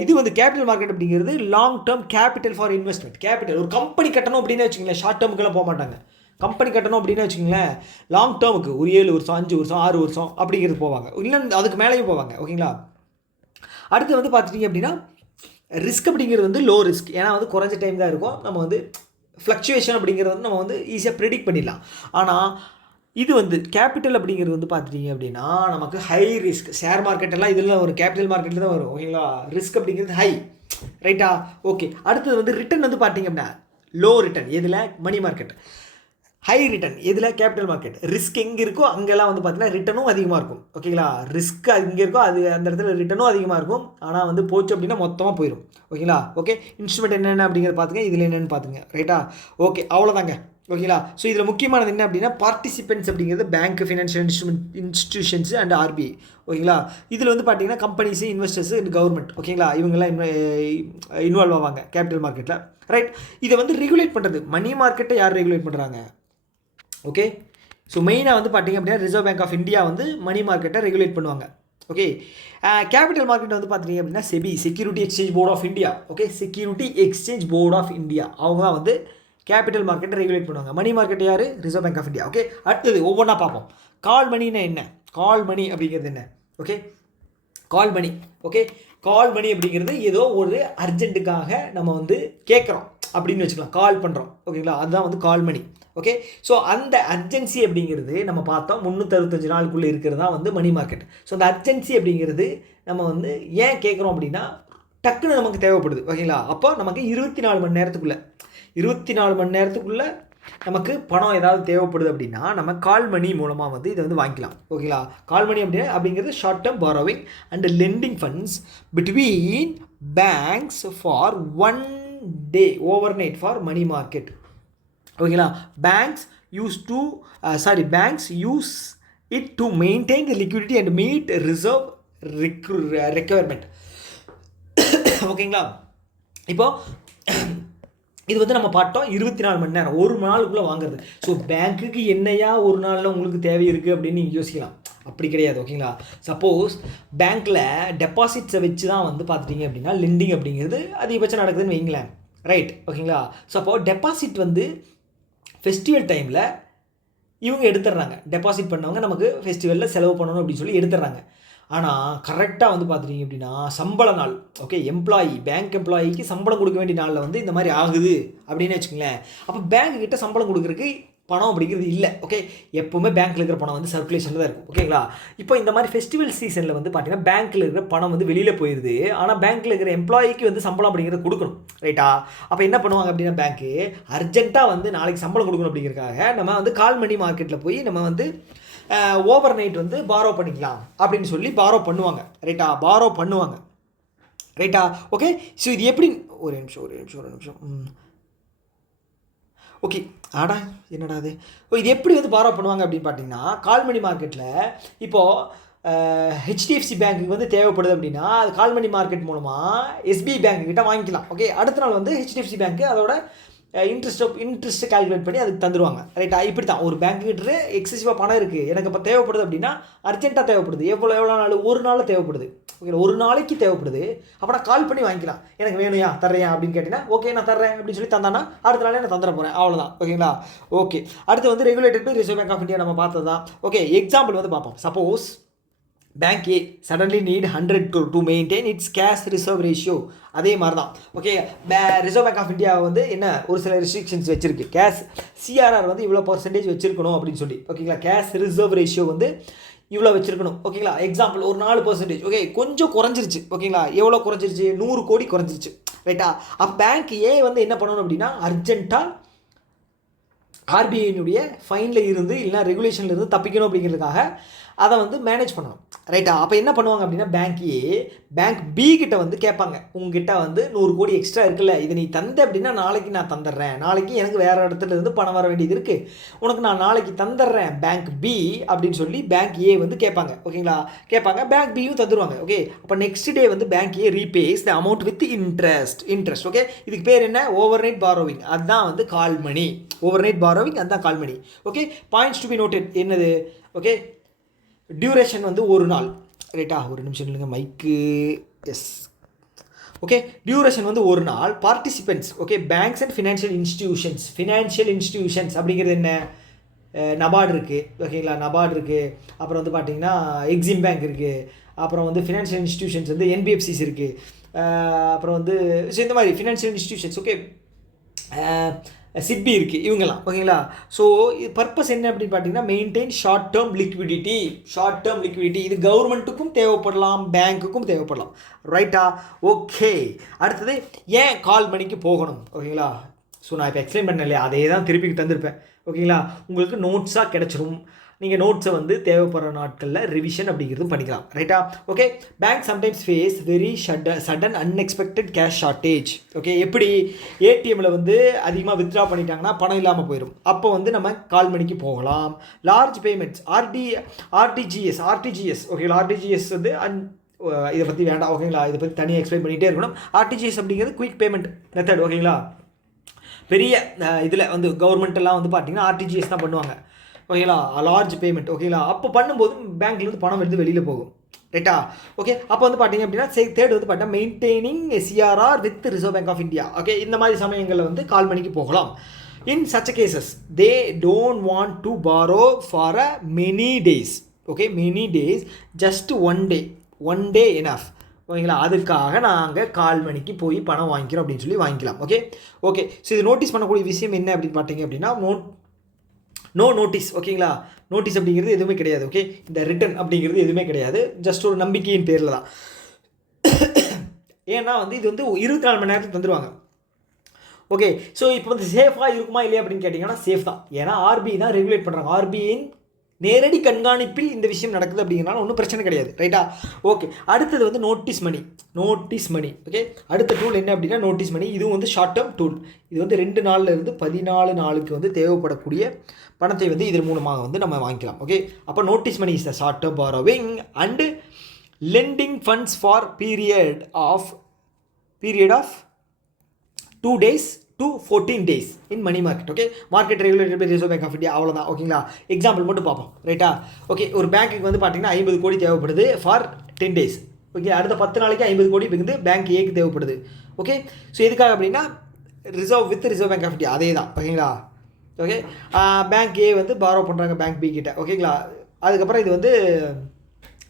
இது வந்து கேபிட்டல் மார்க்கெட் அப்படிங்கிறது long term capital for investment. Capital ஒரு கம்பெனி கட்டணும் அப்படின்னு வச்சுக்கோங்களேன், ஷார்ட் டேர்முக்கெல்லாம் போக மாட்டாங்க. கம்பெனி கட்டணும் அப்படின்னு வச்சுக்கோங்களேன், லாங் டேர்முக்கு ஒரு 7 வருஷம் 5 வருஷம் 6 வருஷம் அப்படிங்கிறது போவாங்க, இல்லை அதுக்கு மேலேயும் போவாங்க. ஓகேங்களா, அடுத்து வந்து பார்த்துட்டிங்க அப்படின்னா ரிஸ்க் அப்படிங்கிறது வந்து லோ ரிஸ்க். ஏன்னா வந்து குறைஞ்ச டைம் தான் இருக்கும், நம்ம வந்து ஃப்ளக்சுவேஷன் அப்படிங்கிறது வந்து நம்ம வந்து ஈஸியாக ப்ரெடிக்ட் பண்ணிடலாம். ஆனால் இது வந்து கேபிட்டல் அப்படிங்கிறது வந்து பார்த்துட்டிங்க அப்படின்னா நமக்கு ஹை ரிஸ்க். ஷேர் மார்க்கெட்டெல்லாம் இதில் ஒரு கேபிட்டல் மார்க்கெட்டில் தான் வரும். ஓகேங்களா, ரிஸ்க் அப்படிங்கிறது ஹை, ரைட்டா? ஓகே, அடுத்தது வந்து ரிட்டர்ன் வந்து பார்த்தீங்க அப்படின்னா லோ ரிட்டர்ன் எதில், மணி மார்க்கெட். ஹை ரிட்டர்ன் எதில், கேபிட்டல் மார்க்கெட். ரிஸ்க் எங்கே இருக்கோ அங்கெல்லாம் வந்து பார்த்தீங்கன்னா ரிட்டர்னும் அதிகமாக இருக்கும். ஓகேங்களா, ரிஸ்க் எங்கே இருக்கோ அது அந்த இடத்துல ரிட்டர்னும் அதிகமாக இருக்கும். ஆனால் வந்து போச்சு அப்படின்னா மொத்தமாக போயிடும். ஓகேங்களா, ஓகே, இன்ஸ்ட்ருமெண்ட் என்னென்ன அப்படிங்கிறத பார்த்துங்க, இதில் என்னென்னு பார்த்துங்க, ரைட்டா? ஓகே, அவ்வளோதாங்க. ஓகேங்களா, ஸோ இதில் முக்கியமானது என்ன அப்படின்னா பார்ட்டிசிபென்ட்ஸ் அப்படிங்கிறது bank, financial institutions and RBI. ஓகேங்களா, இதில் வந்து பார்த்தீங்கன்னா கம்பெனிஸு, இன்வெஸ்டர்ஸு அண்ட் கவர்மெண்ட். ஓகேங்களா, இவங்கெல்லாம் இன்வால்வ் ஆவாங்க கேபிட்டல் மார்க்கெட்டில், ரைட்? இதை வந்து ரெகுலேட் பண்ணுறது, மணி மார்க்கெட்டை யார் ரெகுலேட் பண்ணுறாங்க? ஓகே, ஸோ மெயினாக வந்து பார்த்தீங்க அப்படின்னா ரிசர்வ் பேங்க் ஆஃப் இந்தியா வந்து மணி மார்க்கெட்டை ரெகுலேட் பண்ணுவாங்க. ஓகே, கேபிட்டல் மார்க்கெட் வந்து பார்த்தீங்க அப்படின்னா SEBI, Security Exchange Board of India. Okay, Security Exchange Board of India, அவங்க தான் வந்து கேபிட்டல் மார்க்கெட்டை ரெகுலேட் பண்ணுவாங்க. மணி மார்க்கெட் யார்? Reserve Bank of India. Okay, அடுத்தது ஒவ்வொன்றா பார்ப்போம். கால் மணின்னா என்ன, கால் மணி அப்படிங்கிறது என்ன? ஓகே, கால் மணி. ஓகே, கால் மணி அப்படிங்கிறது ஏதோ ஒரு அர்ஜென்ட்டுக்காக நம்ம வந்து கேட்குறோம் அப்படின்னு வச்சுக்கலாம், கால் பண்ணுறோம். ஓகேங்களா, அதுதான் வந்து கால் மணி. ஓகே, ஸோ அந்த அர்ஜென்சி அப்படிங்கிறது நம்ம பார்த்தோம் 365 நாளுக்குள்ளே இருக்கிறது தான் வந்து மணி மார்க்கெட். ஸோ அந்த அர்ஜென்சி அப்படிங்கிறது நம்ம வந்து ஏன் கேட்குறோம் அப்படின்னா டக்குன்னு நமக்கு தேவைப்படுது. ஓகேங்களா, அப்போ நமக்கு 24 மணி நேரத்துக்குள்ளே நமக்கு பணம் ஏதாவது தேவைப்படுது அப்படின்னா நம்ம கால் மணி மூலமாக வந்து இதை வந்து வாங்கிக்கலாம். ஓகேங்களா, கால் மணி அப்படிங்கிறது short term borrowing and lending funds between banks for 1 day overnight for money market. ஓகேங்களா, banks use it to maintain the liquidity and meet reserve requirement. ஓகேங்களா, இப்போது இது வந்து நம்ம பார்த்தோம் 24 மணி நேரம், ஒரு நாளுக்குள்ளே வாங்குறது. ஸோ பேங்க்குக்கு என்னையா ஒரு நாளில் உங்களுக்கு தேவை இருக்குது அப்படின்னு நீங்கள் யோசிக்கலாம். அப்படி கிடையாது. ஓகேங்களா, சப்போஸ் பேங்க்கில் டெபாசிட்ஸை வச்சு தான் வந்து பார்த்துட்டிங்க அப்படின்னா லெண்டிங் அப்படிங்கிறது அதிகபட்சம் நடக்குதுன்னு வைங்களேன். ரைட். ஓகேங்களா, ஸோ அப்போது டெபாசிட் வந்து ஃபெஸ்டிவல் டைமில் இவங்க எடுத்துடுறாங்க. டெபாசிட் பண்ணவங்க நமக்கு ஃபெஸ்டிவலில் செலவு பண்ணணும் அப்படின்னு சொல்லி எடுத்துடுறாங்க. ஆனால் கரெக்டாக வந்து பார்த்துட்டிங்க அப்படின்னா சம்பள நாள், ஓகே, பேங்க் எம்ப்ளாயிக்கு சம்பளம் கொடுக்க வேண்டிய நாளில் வந்து இந்த மாதிரி ஆகுது அப்படின்னு வச்சுக்கோங்களேன். அப்போ பேங்க் கிட்ட சம்பளம் கொடுக்குறதுக்கு பணம் அப்படிங்கிறது இல்லை. ஓகே, எப்போவுமே பேங்க்கில் இருக்கிற பணம் வந்து சர்க்குலேஷனில் தான் இருக்கும். ஓகேங்களா, இப்போ இந்த மாதிரி ஃபெஸ்டிவல் சீசனில் வந்து பார்த்தீங்கன்னா பேங்க்கில் இருக்கிற பணம் வந்து வெளியில் போயிடுது. ஆனால் பேங்க்கில் இருக்கிற எம்ப்ளாயிக்கு வந்து சம்பளம் அப்படிங்கிறத கொடுக்கணும். ரைட்டா, அப்போ என்ன பண்ணுவாங்க அப்படின்னா பேங்க்கு அர்ஜென்ட்டாக வந்து நாளைக்கு சம்பளம் கொடுக்கணும் அப்படிங்கிறதுக்காக நம்ம வந்து கால் மணி மார்க்கெட்டில் போய் நம்ம வந்து ஓவர் நைட் வந்து பாரோ பண்ணிக்கலாம் அப்படின்னு சொல்லி பாரோ பண்ணுவாங்க. ரைட்டா, பாரோ பண்ணுவாங்க. ரைட்டா, ஓகே. ஸோ இது எப்படி, ஒரு நிமிஷம். ஓகே, என்னடா அது, இது எப்படி வந்து பாரோ பண்ணுவாங்க அப்படின்னு பார்த்தீங்கன்னா கால் மணி மார்க்கெட்டில் இப்போது ஹெச்டிஎஃப்சி பேங்க்குக்கு வந்து தேவைப்படுது அப்படின்னா அது கால் மணி மார்க்கெட் மூலமாக எஸ்பிஐ பேங்க்கிட்ட வாங்கிக்கலாம். ஓகே, அடுத்த நாள் வந்து ஹெச்டிஎஃப்சி பேங்க்கு அதோட இன்ட்ரெஸ்ட்டு கால்குலேட் பண்ணி அதுக்கு தந்துடுவாங்க. ரைட்டா, இப்படி தான் ஒரு பேங்க்கிட்ட எக்ஸசிவாக பணம் இருக்குது, எனக்கு இப்போ தேவைப்படுது அப்படின்னா அர்ஜென்ட்டாக தேவைப்படுது, எவ்வளோ நாள், ஒரு நாளில் தேவைப்படுது. ஓகே, ஒரு நாளைக்கு தேவைப்படுது, அப்போ நான் கால் பண்ணி வாங்கிக்கலாம். எனக்கு வேணுயா தர்றேன் அப்படின்னு கேட்டிங்கன்னா ஓகே நான் தர்றேன் அப்படின்னு சொல்லி தந்தானா அடுத்த நாளே நான் தந்துட போகிறேன், அவ்வளோதான். ஓகேங்களா, ஓகே. அடுத்து வந்து regulated by Reserve Bank of India நம்ம பார்த்தது தான். ஓகே, எக்ஸாம்பிள் வந்து பார்ப்போம். Suppose bank A suddenly need 100 to maintain its cash reserve ratio. அதே மாதிரி தான். Okay, Reserve Bank of India வந்து என்ன ஒரு சில ரெஸ்ட்ரிக்ஷன்ஸ் வச்சிருக்கு. கேஷ் சிஆர்ஆர் வந்து இவ்வளோ பர்சன்டேஜ் வச்சிருக்கணும் அப்படின்னு சொல்லி. ஓகேங்களா, கேஷ் ரிசர்வ் ரேஷியோ வந்து இவ்வளோ வச்சிருக்கணும். ஓகேங்களா, எக்ஸாம்பிள் ஒரு 4%. ஓகே, கொஞ்சம் குறைஞ்சிருச்சு. ஓகேங்களா, எவ்வளோ குறைஞ்சிருச்சு, 100 கோடி குறைஞ்சிருச்சு. ரைட்டா, அப்போ பேங்க் ஏ வந்து என்ன பண்ணணும் அப்படின்னா அர்ஜென்ட்டாக ஆர்பிஐனுடைய ஃபைனில் இருந்து இல்லைனா ரெகுலேஷனில் இருந்து தப்பிக்கணும் அப்படிங்கிறதுக்காக அதை வந்து மேனேஜ் பண்ணணும். ரைட்டா, அப்போ என்ன பண்ணுவாங்க அப்படின்னா பேங்க் பி கிட்ட வந்து கேட்பாங்க, உங்ககிட்ட வந்து 100 கோடி எக்ஸ்ட்ரா இருக்குல்ல, இதை நீ தந்த அப்படின்னா நாளைக்கு நான் தந்துடுறேன், நாளைக்கு எனக்கு வேறு இடத்துல இருந்து பணம் வர வேண்டியது இருக்குது, உனக்கு நான் நாளைக்கு தந்துடுறேன் பேங்க் பி அப்படின்னு சொல்லி பேங்க் ஏ வந்து கேட்பாங்க. ஓகேங்களா, கேட்பாங்க, பேங்க் பியும் தந்துடுவாங்க. ஓகே, அப்போ நெக்ஸ்ட் டே வந்து bank A repays the amount with interest. Okay, இதுக்கு பேர் என்ன, ஓவர் நைட் பாரோவிங். அதுதான் வந்து call money. Over night borrowing அதுதான் call money. Okay, points to be noted என்னது, ஓகே, டியூரேஷன் வந்து ஒரு நாள். ரைட்டா, ஒரு நிமிஷம் இல்லைங்க மைக்கு. எஸ், ஓகே, டியூரேஷன் வந்து ஒரு நாள். Participants, okay, banks and financial institutions அப்படிங்கிறது என்ன, நபார்டு இருக்குது. ஓகேங்களா, நபார்டு இருக்குது. அப்புறம் வந்து பார்த்தீங்கன்னா எக்ஸிம் பேங்க் இருக்குது. அப்புறம் வந்து ஃபினான்ஷியல் இன்ஸ்டிடியூஷன்ஸ் வந்து என்பிஎஃப்சிஸ் இருக்குது. அப்புறம் வந்து ஸோ இந்த மாதிரி ஃபினான்ஷியல் இன்ஸ்டிடியூஷன்ஸ். ஓகே, சிட்பி இருக்குது, இவங்கெல்லாம். ஓகேங்களா, ஸோ இது பர்பஸ் என்ன அப்படின்னு பார்த்தீங்கன்னா மெயின்டைன் ஷார்ட் டேர்ம் லிக்விடிட்டி. இது கவர்மெண்ட்டுக்கும் தேவைப்படலாம், பேங்க்குக்கும் தேவைப்படலாம். ரைட்டா, ஓகே. அடுத்தது ஏன் கால் மணிக்கு போகணும். ஓகேங்களா, ஸோ நான் இப்போ எக்ஸ்பிளைன் பண்ணேன் இல்லையா, அதே தான் திருப்பி தந்திருப்பேன். ஓகேங்களா, உங்களுக்கு நோட்ஸாக கிடச்சிரும். நீங்கள் நோட்ஸை வந்து தேவைப்படுற நாட்களில் ரிவிஷன் அப்படிங்கிறதும் பண்ணிக்கலாம். ரைட்டா, okay. Bank sometimes face very sudden unexpected cash shortage. Okay, எப்படி ஏடிஎம்மில் வந்து அதிகமாக வித்ட்ரா பண்ணிட்டாங்கன்னா பணம் இல்லாமல் போயிடும். அப்போ வந்து நம்ம கால் மணிக்கு போகலாம். Large payments RTGS. ஓகேங்களா, ஆர்டிஜிஎஸ் வந்து இதை பற்றி வேண்டாம். ஓகேங்களா, இதை பற்றி தனியாக எக்ஸ்பிளைன் பண்ணிகிட்டே இருக்கணும். ஆர்டிஜிஎஸ் அப்படிங்கிறது குயிக் பேமெண்ட் மெத்தட். ஓகேங்களா, பெரிய இதில் வந்து கவர்மெண்ட்டெல்லாம் வந்து பார்த்திங்கன்னா ஆர்டிஜிஎஸ் தான் பண்ணுவாங்க. ஓகேங்களா, லார்ஜ் பேமெண்ட். ஓகேங்களா, அப்போ பண்ணும்போது பேங்க்லேருந்து பணம் எடுத்து வெளியில் போகும். ரைட்டா, ஓகே. அப்போ வந்து பார்த்தீங்க அப்படின்னா தேர்ட் வந்து பார்த்தீங்கன்னா maintaining CRR with Reserve Bank of India. Okay, இந்த மாதிரி சமயங்களில் வந்து கால் மணிக்கு போகலாம். In such cases they don't want to borrow for a many days. Okay, many days, just one day enough. ஓகேங்களா, அதுக்காக நாங்கள் கால் மணிக்கு போய் பணம் வாங்கிக்கிறோம் அப்படின்னு சொல்லி வாங்கிக்கலாம். ஓகே. ஸோ இது நோட்டீஸ் பண்ணக்கூடிய விஷயம் என்ன அப்படின்னு பார்த்தீங்க அப்படின்னா நோ நோட்டீஸ். ஓகேங்களா, நோட்டீஸ் அப்படிங்கிறது எதுவுமே கிடையாது. ஓகே, இந்த ரிட்டன் அப்படிங்கிறது எதுவுமே கிடையாது. ஜஸ்ட் ஒரு நம்பிக்கையின் பேரில் தான். ஏன்னா வந்து இது வந்து 24 மணி நேரத்துக்கு தந்துடுவாங்க. ஓகே, ஸோ இப்போ வந்து சேஃபாக இருக்குமா இல்லையா அப்படின்னு கேட்டிங்கன்னா சேஃப் தான். ஏன்னா ஆர்பிஐ தான் ரெகுலேட் பண்ணுறாங்க. ஆர்பிஐயின் நேரடி கண்காணிப்பில் இந்த விஷயம் நடக்குது அப்படிங்கிறனால ஒன்றும் பிரச்சனை கிடையாது. ரைட்டா? ஓகே. அடுத்தது வந்து நோட்டீஸ் மணி. ஓகே, அடுத்த டூல் என்ன அப்படின்னா நோட்டீஸ் மணி. இதுவும் வந்து ஷார்ட் டேர்ம் டூல். இது வந்து 2 நாள்ல இருந்து 14 நாளுக்கு வந்து தேவைப்படக்கூடிய பணத்தை வந்து இதன் மூலமாக வந்து நம்ம வாங்கிக்கலாம். ஓகே, அப்போ notice money is the short term borrowing and lending funds for period of 2 days to 14 days in money market. Okay, market regulated by Reserve Bank of India. அவ்வளோதான். ஓகேங்களா? எக்ஸாம்பிள் மட்டும் பார்ப்போம். ரைட்டா? ஓகே, ஒரு பேங்க்குக்கு வந்து பார்த்தீங்கன்னா 50 கோடி தேவைப்படுது ஃபார் 10 days. ஓகே, அடுத்த 10 நாளைக்கு 50 கோடி வந்து பேங்க் ஏக்கு தேவைப்படுது. ஓகே, ஸோ எதுக்காக அப்படின்னா ரிசர்வ் பேங்க் ஆஃப் இந்தியா அதே தான். ஓகேங்களா? ஓகே, பேங்க் ஏ வந்து பாரோ பண்ணுறாங்க பேங்க் பி கிட்ட. ஓகேங்களா? அதுக்கப்புறம் இது வந்து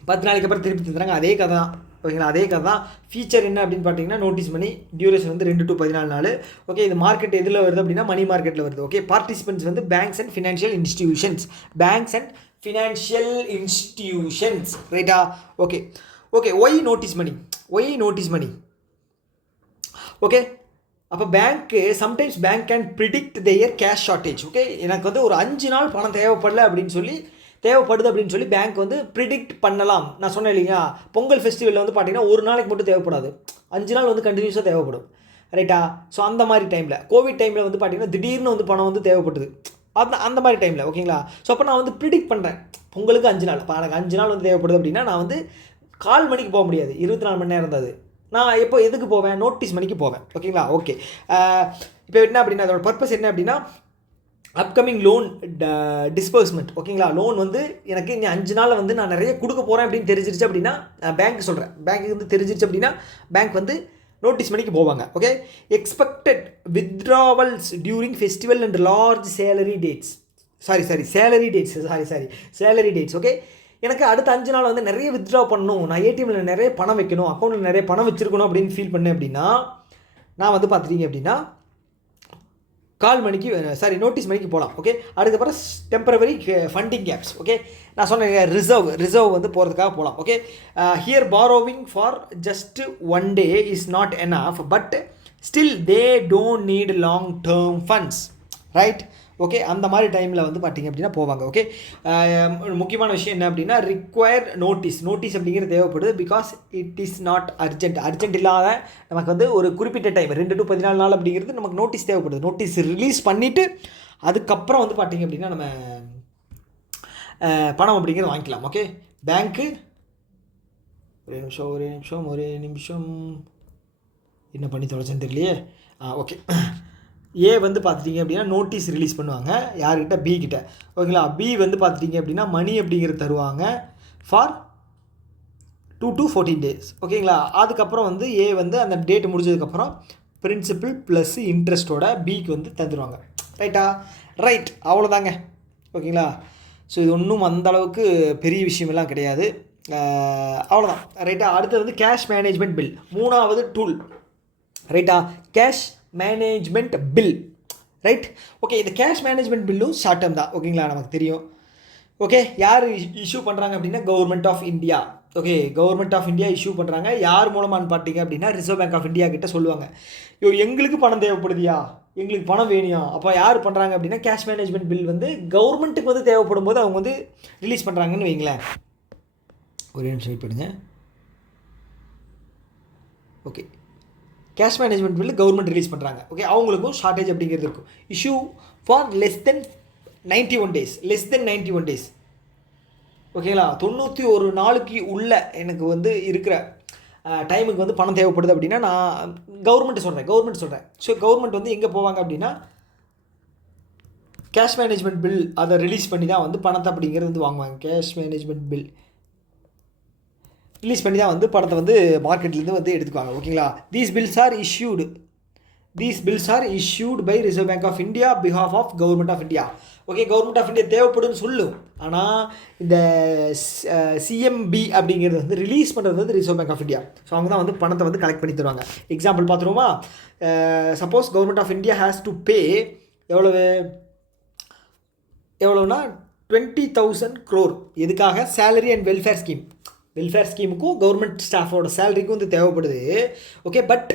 10 நாளைக்கு அப்புறம் திருப்பி தந்துறாங்க. அதே கதை தான். ஓகேங்களா? அதே கதை தான். ஃபீச்சர் என்ன அப்படின்னு பார்த்தீங்கன்னா நோட்டீஸ் மணி டியூரேஷன் வந்து 2 to 14 நாள். ஓகே, இது மார்க்கெட் எதில் வருது அப்படின்னா மணி மார்க்கெட்டில் வருது. ஓகே, பார்ட்டிசிபென்ட்ஸ் வந்து பேங்க்ஸ் அண்ட் ஃபினான்ஷியல் இன்ஸ்டிடியூஷன்ஸ். ரைட்டா? Okay. Why notice money. Okay, அப்போ பேங்க்கு sometimes bank can predict their cash shortage. Okay, எனக்கு வந்து ஒரு 5 நாள் பணம் தேவைப்படுது அப்படின்னு சொல்லி பேங்க் வந்து ப்ரிடிக்ட் பண்ணலாம். நான் சொன்னேன் இல்லைங்களா, பொங்கல் ஃபெஸ்டிவலில் வந்து பார்த்தீங்கன்னா ஒரு நாளைக்கு மட்டும் தேவைப்படாது, 5 நாள் வந்து கண்டினியூஸாக தேவைப்படும். ரைட்டா? ஸோ அந்த மாதிரி டைமில் கோவிட் டைமில் வந்து பார்த்தீங்கன்னா திடீர்னு வந்து பணம் வந்து தேவைப்படுது. அந்த மாதிரி டைமில். ஓகேங்களா? ஸோ அப்போ நான் வந்து ப்ரிடிக்ட் பண்ணுறேன் பொங்கலுக்கு 5 நாள். இப்போ எனக்கு 5 நாள் வந்து தேவைப்படுது அப்படின்னா நான் வந்து 1/4 மணிக்கு போக முடியாது, 24 மணி நேரம் இருந்தது. நான் எப்போ எதுக்கு போவேன்? நோட்டீஸ் மணிக்கு போவேன். ஓகேங்களா? ஓகே, இப்போ என்ன அப்படின்னா அதோட பர்பஸ் என்ன அப்படின்னா அப்கமிங் லோன் டிஸ்பர்ஸ்மெண்ட். ஓகேங்களா? லோன் வந்து எனக்கு இன்னும் 5 நாளில் வந்து நான் நிறைய கொடுக்க போகிறேன் அப்படின்னு தெரிஞ்சிருச்சு அப்படின்னா பேங்க்கு வந்து தெரிஞ்சிருச்சு அப்படின்னா பேங்க் வந்து நோட்டீஸ் மணிக்கு போவாங்க. Okay, expected withdrawals during festival and large salary dates. Okay, எனக்கு அடுத்த 5 நாள் வந்து நிறைய வித்ட்ரா பண்ணணும், நான் ஏடிஎம்மில் நிறைய பணம் வைக்கணும், அக்கௌண்ட்டில் நிறைய பணம் வச்சுருக்கணும் அப்படின்னு ஃபீல் பண்ணேன் அப்படின்னா நான் வந்து பார்த்துட்டீங்க அப்படின்னா நோட்டீஸ் மணிக்கு போகலாம். ஓகே, அதுக்கப்புறம் டெம்பரவரி ஃபண்டிங் கேப்ஸ். ஓகே, நான் சொன்னேன் ரிசர்வ் வந்து போகிறதுக்காக போகலாம். Okay, here borrowing for just 1 day is not enough, but still they don't need long term funds. Right? Okay, அந்த மாதிரி டைமில் வந்து பார்த்திங்க அப்படின்னா போவாங்க. ஓகே, முக்கியமான விஷயம் என்ன அப்படின்னா ரிக்வயர் நோட்டீஸ் அப்படிங்கிறது தேவைப்படுது. Because it is not urgent இல்லாத நமக்கு வந்து ஒரு குறிப்பிட்ட டைம் 2 to 14 நாள் அப்படிங்கிறது நமக்கு நோட்டீஸ் தேவைப்படுது. நோட்டீஸ் ரிலீஸ் பண்ணிவிட்டு அதுக்கப்புறம் வந்து பார்த்திங்க அப்படின்னா நம்ம பணம் அப்படிங்கிறது வாங்கிக்கலாம். ஓகே, பேங்க்கு ஒரு நிமிஷம் என்ன பண்ணி தொலைச்சேன்னு தெரியலையே. ஓகே, ஏ வந்து பார்த்துட்டிங்க அப்படின்னா நோட்டீஸ் ரிலீஸ் பண்ணுவாங்க யார்கிட்ட? பி கிட்ட. ஓகேங்களா? பி வந்து பார்த்துட்டிங்க அப்படின்னா மணி அப்படிங்கிறது தருவாங்க ஃபார் 2 to 14 days. ஓகேங்களா? அதுக்கப்புறம் வந்து ஏ வந்து அந்த டேட் முடிஞ்சதுக்கப்புறம் பிரின்சிபல் ப்ளஸ் இன்ட்ரெஸ்ட்டோட பிக்கு வந்து தந்துடுவாங்க. ரைட்டா? ரைட், அவ்வளோதாங்க. ஓகேங்களா? ஸோ இது ஒன்றும் அந்தளவுக்கு பெரிய விஷயமெல்லாம் கிடையாது. அவ்வளோதான். ரைட்டா? அடுத்தது வந்து கேஷ் மேனேஜ்மெண்ட் பில், 3வது டூல். ரைட்டா? Cash management bill. Right? Okay, இந்த கேஷ் மேனேஜ்மெண்ட் பில்லும் ஷார்ட் டேர்ம் தான். ஓகேங்களா? நமக்கு தெரியும். ஓகே, யார் இஷ்யூ பண்ணுறாங்க அப்படின்னா government of India. Okay, government of India issue பண்ணுறாங்க. யார் மூலமானு பார்த்தீங்க அப்படின்னா ரிசர்வ் பேங்க் ஆஃப் இந்தியா கிட்ட சொல்லுவாங்க, எங்களுக்கு பணம் தேவைப்படுதியா, எங்களுக்கு பணம் வேணியா. அப்போ யார் பண்ணுறாங்க அப்படின்னா கேஷ் மேனேஜ்மெண்ட் பில் வந்து கவர்மெண்ட்டுக்கு வந்து தேவைப்படும் போது அவங்க வந்து ரிலீஸ் பண்ணுறாங்கன்னு வைங்களேன். ஒரே நிமிஷம் வெயிட் பண்ணுங்க. Okay, cash management bill government release பண்ணுறாங்க. ஓகே, அவங்களுக்கும் ஷார்ட்டேஜ் அப்படிங்கிறது இருக்கும். Issue for less than 91 days. ஓகேங்களா? 91 நாளுக்கு உள்ள எனக்கு வந்து இருக்கிற டைமுக்கு வந்து பணம் தேவைப்படுது அப்படின்னா நான் கவர்மெண்ட் சொல்கிறேன். ஸோ கவர்மெண்ட் வந்து எங்கே போவாங்க அப்படின்னா கேஷ் மேனேஜ்மெண்ட் பில் அதை ரிலீஸ் பண்ணி தான் வந்து பணத்தை அப்படிங்கிறது வந்து வாங்குவாங்க. கேஷ் மேனேஜ்மெண்ட் பில் ரிலீஸ் பண்ணி தான் வந்து பணத்தை வந்து மார்க்கெட்லேருந்து வந்து எடுத்துக்குவாங்க. ஓகேங்களா? These bills are issued by Reserve Bank of India behalf of government of India. Okay, government of India தேவைப்படுன்னு சொல்லும். ஆனால் இந்த சிஎம்பி அப்படிங்கிறது வந்து ரிலீஸ் பண்ணுறது வந்து Reserve Bank of India. So அவங்க தான் வந்து பணத்தை வந்து கலெக்ட் பண்ணி தருவாங்க. எக்ஸாம்பிள் பார்த்துருவோமா? Suppose government of India has to pay எவ்வளோனா 20,000 crore. எதுக்காக? சேலரி அண்ட் வெல்ஃபேர் ஸ்கீமுக்கும் கவர்மெண்ட் ஸ்டாஃபோட சேலரிக்கும் வந்து தேவைப்படுது. Okay, but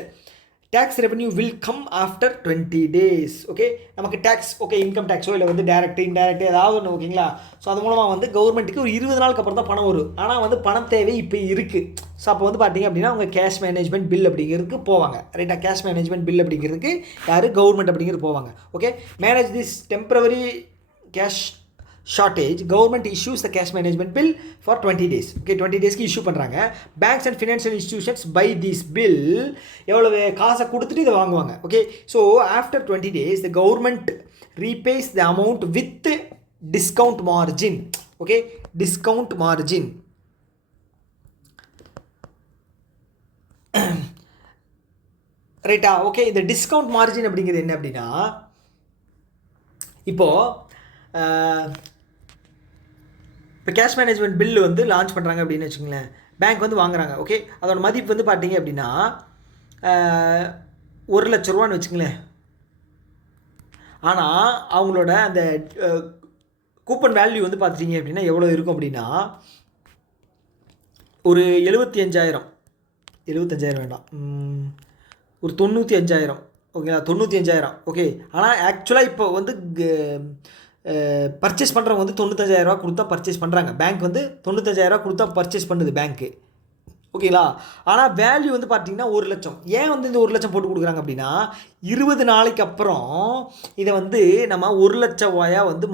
tax revenue will come after 20 days. Okay, நமக்கு டேக்ஸ் ஓகே இன்கம் டேக்ஸோ இல்லை வந்து டைரக்ட் இன்டைரக்ட் ஏதாவது ஒன்று ஓகேங்களா. ஸோ அது மூலமாக வந்து கவர்மெண்ட்டுக்கு ஒரு 20 நாளுக்கு அப்புறம் தான் பணம் வரும். ஆனால் வந்து பணம் தேவை இப்போ இருக்குது. ஸோ அப்போ வந்து பார்த்தீங்க அப்படின்னா அவங்க கேஷ் மேனேஜ்மெண்ட் பில் அப்படிங்கிறதுக்கு போவாங்க. ரைட்டாக, கேஷ் மேனேஜ்மெண்ட் பில் அப்படிங்கிறதுக்கு யார் கவர்மெண்ட் அப்படிங்கிறது போவாங்க. Okay, manage this temporary cash shortage government issues the cash management bill for 20 days. Okay, 20 daysக்கு இஷ்யூ பண்ணுறாங்க. Banks and financial institutions buy this bill எவ்வளவு காசை கொடுத்துட்டு இதை வாங்குவாங்க. Okay, so after 20 days the government repays the amount with discount margin. Okay, discount margin. ரைட்டா, okay. இந்த discount margin அப்படிங்கிறது என்ன அப்படின்னா, இப்போ கேஷ் மேனேஜ்மெண்ட் பில்லு வந்து லான்ச் பண்ணுறாங்க அப்படின்னு வச்சுங்களேன், பேங்க் வந்து வாங்குறாங்க. ஓகே, அதோட மதிப்பு வந்து பார்த்தீங்க அப்படின்னா 1,00,000 ரூபான்னு வச்சுங்களேன். ஆனால் அவங்களோட அந்த கூப்பன் வேல்யூ வந்து பார்த்துட்டிங்க அப்படின்னா எவ்வளோ இருக்கும் அப்படின்னா ஒரு 75,000 வேண்டாம், ஒரு 95,000. ஓகேங்களா, 95,000. ஓகே, ஆனால் ஆக்சுவலாக இப்போ வந்து பர்ச்சேஸ் பண்ணுறவங்க வந்து 95,000 ரூபா கொடுத்தா பர்ச்சேஸ் பண்ணுறாங்க. பேங்க் வந்து 95,000 ரூபா கொடுத்தா பர்ச்சேஸ் பண்ணுது பேங்க்கு. ஓகேங்களா, ஆனால் வேல்யூ வந்து பார்த்தீங்கன்னா 1,00,000. ஏன் வந்து இந்த 1,00,000 போட்டு கொடுக்குறாங்க அப்படின்னா 20 நாளைக்கு அப்புறம் இதை வந்து நம்ம 1,00,000 ரூபாயா வந்து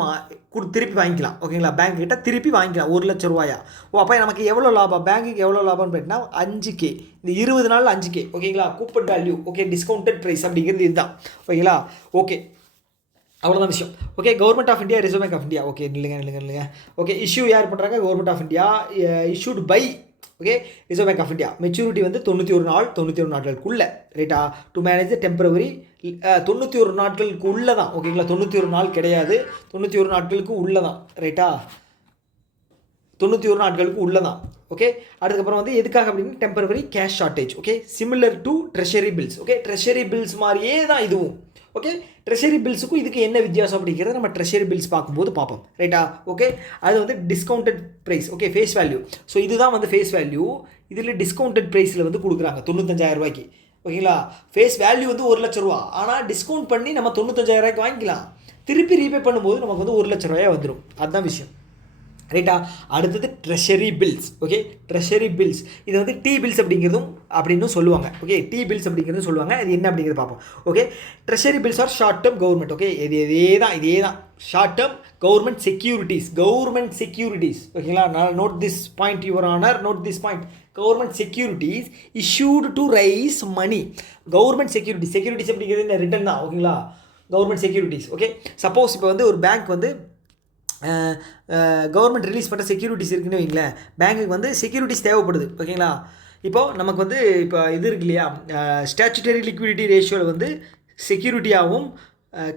திருப்பி வாங்கிக்கலாம். ஓகேங்களா, பேங்க் கிட்ட திருப்பி வாங்கிக்கலாம் 1,00,000 ரூபாயா. அப்போ நமக்கு எவ்வளோ லாபம், பேங்க்குக்கு எவ்வளோ லாபம்னு பார்த்தீங்கன்னா 5K. இந்த 20 நாள் 5K. ஓகேங்களா, coupon value. Okay, discounted price அப்படிங்கிறது இதுதான். ஓகேங்களா, ஓகே, அவ்வளோதான் விஷயம். Okay, government of India, Reserve Bank of India. Okay, இல்லைங்க. ஓகே, இஷ்யூ யார் பண்ணுறாங்க, government of India. Issued by okay Reserve Bank of India. Maturity வந்து 91 நாட்களுக்குள்ள. ரைட்டா, டு மேனேஜ் டெம்பரவரி 91 நாட்களுக்கு உள்ள தான். ஓகேங்களா, 91 நாள் கிடையாது, 91 நாட்களுக்கு உள்ள தான். ரைட்டா, 91 நாட்களுக்கு உள்ள தான். ஓகே, அதுக்கப்புறம் வந்து எதுக்காக அப்படின்னா temporary cash shortage. Okay, similar to treasury bills. Okay, treasury bills மாதிரியே தான் இதுவும். ஓகே, ட்ரெஷரி பில்ஸுக்கும் இதுக்கு என்ன வித்தியாசம் அப்படிங்கிறத நம்ம ட்ரெஷரி பில்ஸ் பார்க்கும்போது பார்ப்போம். ரைட்டா, ஓகே, அது வந்து discounted price. Okay, face value. So இதுதான் வந்து ஃபேஸ் வேல்யூ. இதில் டிஸ்கவுண்டட் ப்ரைஸில் வந்து கொடுக்குறாங்க 95,000 ரூபாய்க்கு. ஓகேங்களா, ஃபேஸ் வேல்யூ வந்து 1,00,000 ரூபா. ஆனால் டிஸ்கவுண்ட் பண்ணி நம்ம 95,000 ரூபாய்க்கு வாங்கிக்கலாம். திருப்பி ரீபே பண்ணும்போது நமக்கு வந்து 1,00,000 ரூபாயா வந்துடும். அதுதான் விஷயம். ரைட்டா, அடுத்தது treasury bills. Okay, treasury bills இது வந்து டி பில்ஸ் அப்படிங்கிறதும் அப்படின்னு சொல்லுவாங்க. ஓகே, டி பில்ஸ் அப்படிங்கிறதும் சொல்லுவாங்க. இது என்ன அப்படிங்கிறது பார்ப்போம். Okay, treasury bills are short term government. Okay, இதே தான் ஷார்ட் டேர்ம் கவர்மெண்ட் செக்யூரிட்டிஸ். ஓகேங்களா, note this point your honour, note this point. Government securities issued to raise money. Government securities அப்படிங்கிறது இந்த ரிட்டன் தான். ஓகேங்களா, கவர்மெண்ட் செக்யூரிட்டிஸ். ஓகே, சப்போஸ் இப்போ வந்து ஒரு பேங்க் வந்து கவர்மெண்ட் ரிலீஸ் பண்ணுற செக்யூரிட்டிஸ் இருக்குன்னு வைங்களேன், பேங்க்குக்கு வந்து செக்யூரிட்டிஸ் தேவைப்படுது. ஓகேங்களா, இப்போது நமக்கு வந்து இப்போ இது இருக்கு இல்லையா, ஸ்டாச்சுட்டரி லிக்விடிட்டி ரேஷியோவில் வந்து செக்யூரிட்டியாகவும்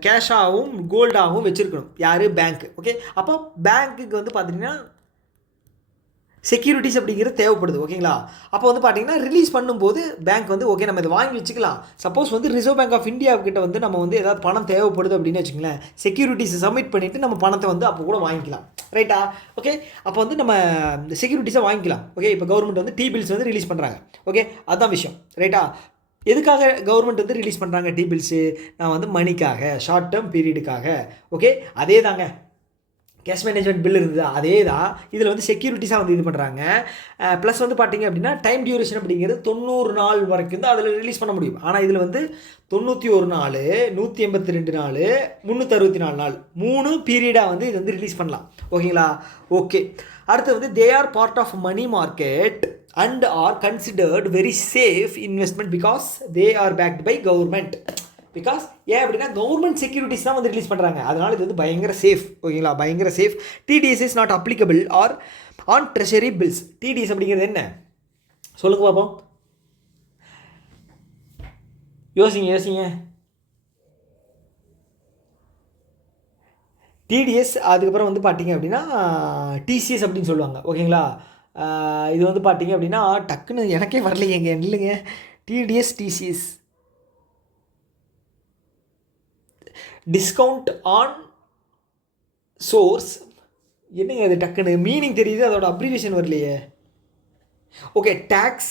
கேஷாகவும் கோல்டாகவும் வச்சுருக்கணும் யார், பேங்க். ஓகே, அப்போ பேங்க்குக்கு வந்து பார்த்திங்கன்னா செக்யூரிட்டிஸ் அப்படிங்கிறது தேவைப்படுது. ஓகேங்களா, அப்போ வந்து பார்த்தீங்கன்னா ரிலீஸ் பண்ணும்போது பேங்க் வந்து ஓகே நம்ம இதை வாங்கி வச்சுக்கலாம். சப்போஸ் வந்து ரிசர்வ் பேங்க் ஆஃப் இந்தியாவுக்கிட்ட வந்து நம்ம வந்து ஏதாவது பணம் தேவைப்படுது அப்படின்னு வச்சுங்களேன், செக்யூரிட்டிஸை சப்மிட் பண்ணிவிட்டு நம்ம பணத்தை வந்து அப்போ கூட வாங்கிக்கலாம். ரைட்டா, ஓகே, அப்போ வந்து நம்ம செக்யூரிட்டிஸை வாங்கிக்கலாம். ஓகே, இப்போ கவர்மெண்ட் வந்து டி பில்ஸ் வந்து ரிலீஸ் பண்ணுறாங்க. ஓகே, அதுதான் விஷயம். ரைட்டா, எதுக்காக கவர்மெண்ட் வந்து ரிலீஸ் பண்ணுறாங்க டி பில்ஸு, நான் வந்து மணிக்காக, ஷார்ட் டேர்ம் பீரியடுக்காக. ஓகே, அதே தாங்க கேஷ் மேனேஜ்மெண்ட் பில் இருந்தது, அதே தான் இதில் வந்து செக்யூரிட்டிஸாக வந்து இது பண்ணுறாங்க. ப்ளஸ் வந்து பார்த்திங்க அப்படின்னா டைம் டியூரேஷன் அப்படிங்கிறது 90 நாள் வரைக்கும் தான் அதில் ரிலீஸ் பண்ண முடியும். ஆனால் இதில் வந்து 91 நாள், 182 நாள், 364 நாள் 3 பீரியடாக வந்து இது வந்து ரிலீஸ் பண்ணலாம். ஓகேங்களா, ஓகே. அடுத்து வந்து they are part of money market and are considered very safe investment because they are backed by government. Because ஏன் அப்படின்னா கவர்மெண்ட் செக்யூரிட்டிஸ் தான் வந்து ரிலீஸ் பண்ணுறாங்க, அதனால் இது வந்து பயங்கர சேஃப். ஓகேங்களா, பயங்கர safe. TDS is not applicable or on treasury bills. TDS அப்படிங்கிறது என்ன சொல்லுங்க பார்ப்போம், யோசிங்க. டிடிஎஸ் அதுக்கப்புறம் வந்து பார்த்தீங்க அப்படின்னா டிசிஎஸ் அப்படின்னு சொல்லுவாங்க. ஓகேங்களா, இது வந்து பார்த்தீங்க அப்படின்னா டக்குன்னு எனக்கே வரலையேங்க, இல்லைங்க. TDS TCS discount on source. என்னங்க அது டக்குன்னு மீனிங் தெரியுது, அதோட அப்ரிவேஷன் வரலையே. Okay, tax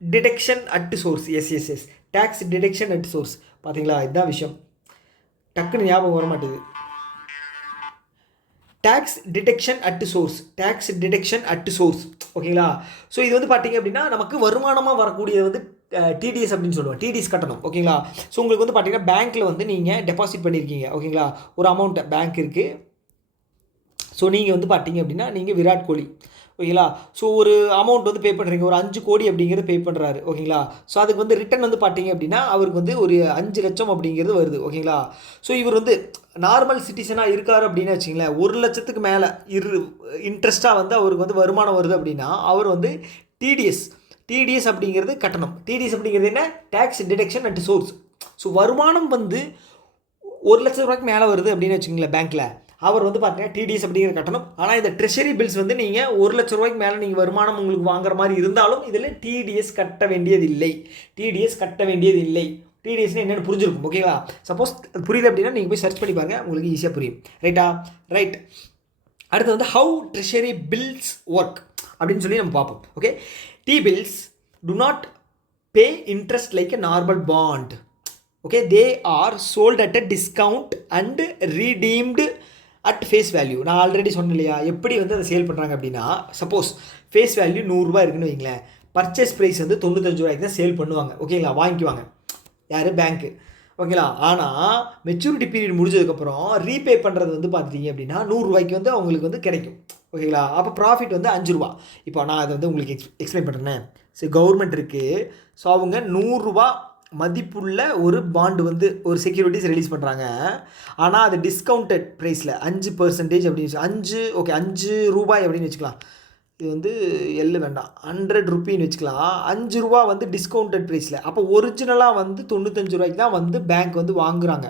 deduction at source. Yes tax deduction at source. பார்த்தீங்களா, இதுதான் விஷயம், டக்குன்னு ஞாபகம் வர மாட்டேது. Tax deduction at source, tax deduction at source. ஓகேங்களா. ஸோ இது வந்து பார்த்தீங்க அப்படின்னா நமக்கு வருமானமாக வரக்கூடியது வந்து டிடிஎஸ் அப்படின்னு சொல்லுவோம். டிடிஎஸ் கட்டணும். ஓகேங்களா. ஸோ உங்களுக்கு வந்து பார்த்தீங்கன்னா பேங்க்கில் வந்து நீங்கள் டெபாசிட் பண்ணியிருக்கீங்க. ஓகேங்களா, ஒரு அமௌண்ட்டை பேங்க் இருக்குது. ஸோ நீங்கள் வந்து பார்த்தீங்க அப்படின்னா நீங்கள் விராட் கோலி. ஓகேங்களா. ஸோ ஒரு அமௌண்ட் வந்து பே பண்ணுறீங்க, ஒரு 5 கோடி அப்படிங்கிறது பே பண்ணுறாரு. ஓகேங்களா. ஸோ அதுக்கு வந்து ரிட்டன் வந்து பார்த்தீங்க அப்படின்னா அவருக்கு வந்து ஒரு 5 லட்சம் அப்படிங்கிறது வருது. ஓகேங்களா. ஸோ இவர் வந்து நார்மல் சிட்டிசனாக இருக்கார் அப்படின்னு வச்சிங்களேன், 1 லட்சத்துக்கு மேலே இன்ட்ரெஸ்ட்டாக வந்து அவருக்கு வந்து வருமானம் வருது அப்படின்னா அவர் வந்து டிடிஎஸ் அப்படிங்கிறது கட்டணும். டிடிஎஸ் அப்படிங்கிறது என்ன? Tax deduction at source. So வருமானம் வந்து 1 லட்சம் ரூபாய்க்கு மேலே வருது அப்படின்னு வச்சுங்களேன் பேங்க்கில், அவர் வந்து பார்த்தீங்கன்னா டிடிஎஸ் அப்படிங்கிற கட்டணும். ஆனால் இந்த ட்ரெஷரி பில்ஸ் வந்து நீங்கள் 1 லட்ச ரூபாய்க்கு மேலே நீங்கள் வருமானம் உங்களுக்கு வாங்குற மாதிரி இருந்தாலும் இதில் டிடிஎஸ் கட்ட வேண்டியதில்லை. டிடிஎஸ்னு என்னென்னு புரிஞ்சிருக்கும். ஓகேங்களா. சப்போஸ் அது புரியல அப்படின்னா நீங்கள் போய் சர்ச் பண்ணி பாருங்க, உங்களுக்கு ஈஸியாக புரியும். ரைட். அடுத்து வந்து ஹவு ட்ரெஷரி பில்ஸ் ஒர்க் அப்படின்னு சொல்லி நம்ம பார்ப்போம். Okay. T-bills do not pay interest like a normal bond. Okay, they are sold at a discount and redeemed at face value. நான் ஆல்ரெடி சொன்னேன் இல்லையா, எப்படி வந்து அதை சேல் பண்ணுறாங்க அப்படின்னா, சப்போஸ் ஃபேஸ் வேல்யூ 100 ரூபாய் இருக்குன்னு வைங்களேன், பர்ச்சேஸ் ப்ரைஸ் வந்து 95 ரூபாய்க்கு தான் சேல் பண்ணுவாங்க. ஓகேங்களா, வாங்கிக்குவாங்க யார்? பேங்க்கு. ஓகேங்களா. ஆனால் மெச்சூரிட்டி பீரியட் முடிஞ்சதுக்கப்புறம் ரீபே பண்ணுறது வந்து பார்த்துட்டிங்க அப்படின்னா 100 ரூபாய்க்கு வந்து அவங்களுக்கு வந்து கிடைக்கும். ஓகேங்களா. அப்போ ப்ராஃபிட் வந்து 5 ரூபா. இப்போ நான் அதை வந்து உங்களுக்கு எக்ஸ்பிளைன் பண்ணுறேன். சரி, கவர்மெண்ட் இருக்குது. ஸோ அவங்க 100 ரூபா மதிப்புள்ள ஒரு பாண்டு வந்து ஒரு செக்யூரிட்டிஸ் ரிலீஸ் பண்ணுறாங்க. ஆனால் அது டிஸ்கவுண்டட் ப்ரைஸில் 5% அப்படின்னு 5 ரூபாய் அப்படின்னு வச்சுக்கலாம். இது வந்து வேண்டாம், 100 ருப்பீன்னு வச்சுக்கலாம். 5 ரூபா வந்து டிஸ்கவுண்டட் ப்ரைஸில். அப்போ ஒரிஜினலாக வந்து 95 ரூபாய்க்கு தான் வந்து பேங்க் வந்து வாங்குகிறாங்க.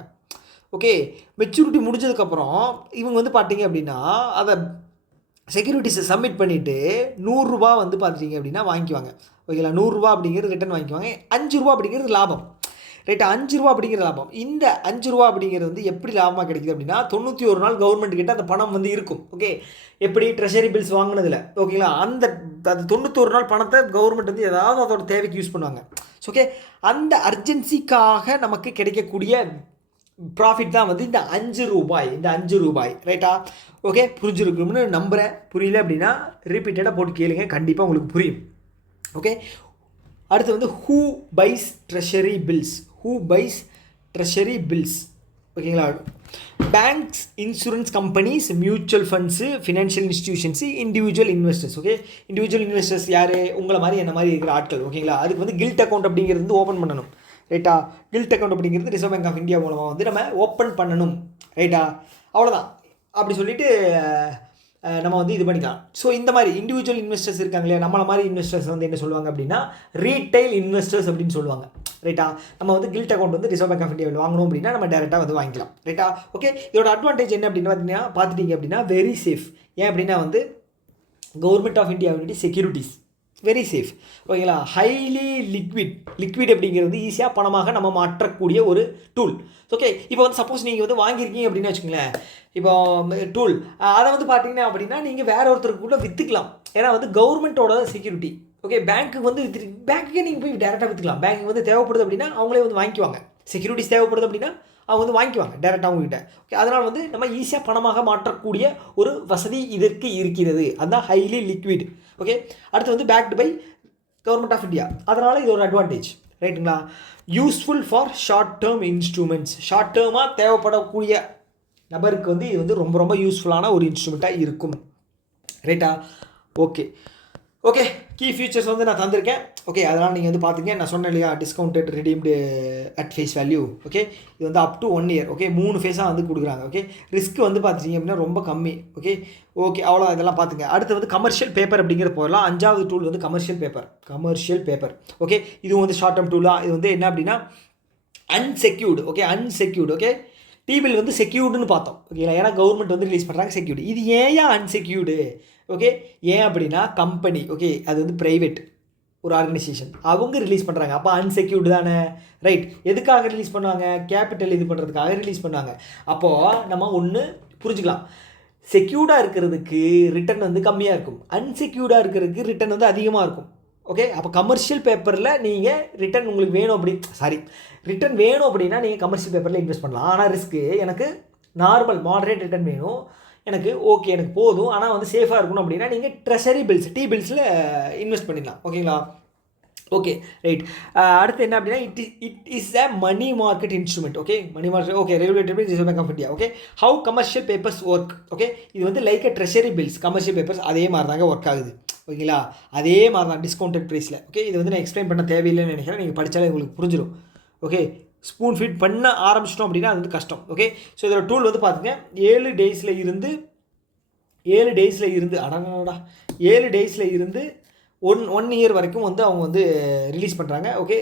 ஓகே. மெச்சூரிட்டி முடிஞ்சதுக்கப்புறம் இவங்க வந்து பார்த்தீங்க அப்படின்னா அதை செக்யூரிட்டிஸை சப்மிட் பண்ணிவிட்டு 100 ரூபா வந்து பார்த்துட்டிங்க அப்படின்னா வாங்கிக்குவாங்க. ஓகேங்களா. 100 ரூபா அப்படிங்கிறது ரிட்டன் வாங்கிக்குவாங்க. 5 ரூபா அப்படிங்கிறது லாபம். ரைட்டு. 5 ரூபா அப்படிங்கிற லாபம். இந்த 5 ரூபா அப்படிங்கிறது வந்து எப்படி லாபமாக கிடைக்குது அப்படின்னா 91 நாள் கவர்மெண்ட் கிட்ட அந்த பணம் வந்து இருக்கும். ஓகே. எப்படி? ட்ரெஷரி பில்ஸ் வாங்கினதில். ஓகேங்களா. அந்த 91 நாள் பணத்தை கவர்மெண்ட் வந்து ஏதாவது அதோட தேவைக்கு யூஸ் பண்ணுவாங்க. ஓகே. அந்த அர்ஜென்சிக்காக நமக்கு கிடைக்கக்கூடிய ப்ராஃபிட் தான் வந்து இந்த 5 ரூபாய். ரைட்டா. ஓகே. புரிஞ்சிருக்கும்னு நம்புகிறேன். புரியல அப்படின்னா ரிப்பீட்டடாக போட்டு கேளுங்க, கண்டிப்பாக உங்களுக்கு புரியும். ஓகே. அடுத்து வந்து ஹூ பைஸ் ட்ரெஷரி பில்ஸ். ஓகேங்களா. Banks, insurance companies, mutual funds, financial institutions, individual investors. Okay. Individual investors யார்? உங்களை மாதிரி என்ன மாதிரி இருக்கிற ஆட்கள். ஓகேங்களா. அதுக்கு வந்து கில்ட் அக்கௌண்ட் அப்படிங்கிறது வந்து ஓப்பன் பண்ணணும். ரைட்டா. கில்ட் அக்கௌண்ட் அப்படிங்கிறது ரிசர்வ் பேங்க் ஆஃப் இந்தியா மூலமாக வந்து நம்ம ஓப்பன் பண்ணணும். ரைட்டா. அவ்வளோதான். அப்படி சொல்லிவிட்டு நம்ம வந்து இது பண்ணிக்கலாம். ஸோ இந்த மாதிரி இண்டிவிஜுவல் இன்வெஸ்டர்ஸ் இருக்காங்க இல்லையா, நம்மளை மாதிரி இன்வெஸ்டர்ஸ் வந்து என்ன சொல்லுவாங்க அப்படின்னா ரீட்டைல் இன்வெஸ்டர்ஸ் அப்படின்னு சொல்லுவாங்க. ரைட்டா. நம்ம வந்து கில்ட் அக்கௌண்ட் வந்து ரிசர்வ் பேங்க் ஆஃப் இந்தியாவில் வாங்கணும் அப்படின்னா நம்ம டேரெக்டாக வந்து வாங்கிக்கலாம். ரைட்டா. ஓகே. இதோட அட்வான்டேஜ் என்ன அப்படின்னு பார்த்துட்டிங்க அப்படின்னா வெரி சேஃப். ஏன் அப்படின்னா வந்து government of India securities very safe. ஓகேங்களா. ஹைலி லிக்விட் அப்படிங்கிறது வந்து ஈஸியாக பணமாக நம்ம மாற்றக்கூடிய ஒரு டூல். ஓகே. இப்போ வந்து சப்போஸ் நீங்கள் வந்து வாங்கியிருக்கீங்க அப்படின்னு வச்சுக்கோங்களேன், இப்போ டூல் அதை வந்து பார்த்தீங்கன்னா அப்படின்னா நீங்கள் வேற ஒருத்தருக்கு கூட விற்றுக்கலாம். ஏன்னா வந்து கவர்மெண்ட்டோட செக்யூரிட்டி. ஓகே. பேங்க்குக்கு வந்து பேங்க்குக்கே நீங்கள் போய் டேரெக்டாக விற்றுக்கலாம். பேங்க்கு வந்து தேவைப்படுது அப்படின்னா அவங்களே வந்து வாங்கிக்குவாங்க. செக்யூரிட்டிஸ் தேவைப்படுது அப்படின்னா அவங்க வந்து வாங்கிக்குவாங்க டேரெக்டாக அவங்ககிட்ட. ஓகே. அதனால் வந்து நம்ம ஈஸியாக பணமாக மாற்றக்கூடிய ஒரு வசதி இதற்கு இருக்கிறது. அதுதான் ஹைலி லிக்விட். ஓகே. அடுத்து வந்து backed by government of India. அதனால் இது ஒரு அட்வான்டேஜ். ரைட்டுங்களா. Useful for short term instruments. Short டேர்மாக தேவைப்படக்கூடிய நபருக்கு வந்து இது வந்து ரொம்ப ரொம்ப யூஸ்ஃபுல்லான ஒரு இன்ஸ்ட்ருமெண்ட்டாக இருக்கும். ரைட்டா. ஓகே. கீ ஃபீச்சர்ஸ் வந்து நான் தந்திருக்கேன். ஓகே. அதனால் நீங்கள் வந்து பார்த்தீங்க, நான் சொன்னேன் இல்லையா, discounted redeemed at face value. Okay. இது வந்து அப் டு 1 இயர். ஓகே. 3 ஃபேஸாக வந்து கொடுக்குறாங்க. ஓகே. ரிஸ்க் வந்து பார்த்துட்டிங்க அப்படின்னா ரொம்ப கம்மி. ஓகே. அவ்வளோ இதெல்லாம் பார்த்துங்க. அடுத்து வந்து கமர்ஷியல் பேப்பர் அப்படிங்கிற போகலாம். 5வது டூல் வந்து கமர்ஷியல் பேப்பர். ஓகே. இதுவும் வந்து ஷார்ட் டேர்ம் டூலாக. இது வந்து என்ன அப்படின்னா அன்செக்யூர்டு. ஓகே. T-bill வந்து செக்யூர்டுன்னு பார்த்தோம். ஓகேங்களா. ஏன்னா கவர்மெண்ட் வந்து ரிலீஸ் பண்ணுறாங்க செக்யூர்டு. இது ஏன் அன்செக்யூர்டு? ஓகே. ஏன் அப்படின்னா கம்பெனி. ஓகே. அது வந்து ப்ரைவேட் ஒரு ஆர்கனைசேஷன், அவங்க ரிலீஸ் பண்ணுறாங்க. அப்போ அன்செக்யூர்டு தானே. ரைட். எதுக்காக ரிலீஸ் பண்ணுவாங்க? கேபிட்டல் இது பண்ணுறதுக்காக ரிலீஸ் பண்ணாங்க. அப்போது நம்ம ஒன்று புரிஞ்சுக்கலாம், செக்யூர்டாக இருக்கிறதுக்கு ரிட்டர்ன் வந்து கம்மியாக இருக்கும், அன்செக்யூர்டாக இருக்கிறதுக்கு ரிட்டர்ன் வந்து அதிகமாக இருக்கும். ஓகே, அப்போ கமர்ஷியல் பேப்பரில் நீங்கள் ரிட்டர்ன் உங்களுக்கு வேணும் ரிட்டர்ன் வேணும் அப்படின்னா நீங்கள் கமர்ஷியல் பேப்பரில் இன்வெஸ்ட் பண்ணலாம். ஆனால் ரிஸ்க்கு எனக்கு நார்மல் மாடரேட் ரிட்டர்ன் வேணும் எனக்கு, ஓகே எனக்கு போதும், ஆனால் வந்து சேஃபாக இருக்கணும் அப்படின்னா நீங்கள் ட்ரெஷரி பில்ஸ் T-பில்ஸில் இன்வெஸ்ட் பண்ணிடலாம். ஓகேங்களா? Okay right. அடுத்து என்ன அப்படின்னா it is a money market instrument. Okay, money market okay, regulated by Reserve Bank of India. Okay, how commercial papers work. Okay, இது வந்து like a treasury bills commercial papers அதே மாதிரி தாங்க ஒர்க் ஆகுது. ஓகேங்களா? அதே மாதிரி தான் டிஸ்கவுண்டட் ப்ரைஸில். ஓகே, இது வந்து நான் எக்ஸ்பிளைன் பண்ண தேவையில்லைன்னு நினைக்கிறேன், நீங்கள் படித்தாலே உங்களுக்கு புரிஞ்சிடும். ஓகே, ஸ்பூன் ஃபீட் பண்ண ஆரம்பிச்சிட்டோம் அப்படின்னா அது வந்து கஷ்டம். ஓகே, ஸோ இதோட டூல் வந்து பார்த்துங்க 7 டேஸில் இருந்து 1 இயர் வரைக்கும் வந்து அவங்க வந்து ரிலீஸ் பண்ணுறாங்க. ஓகே,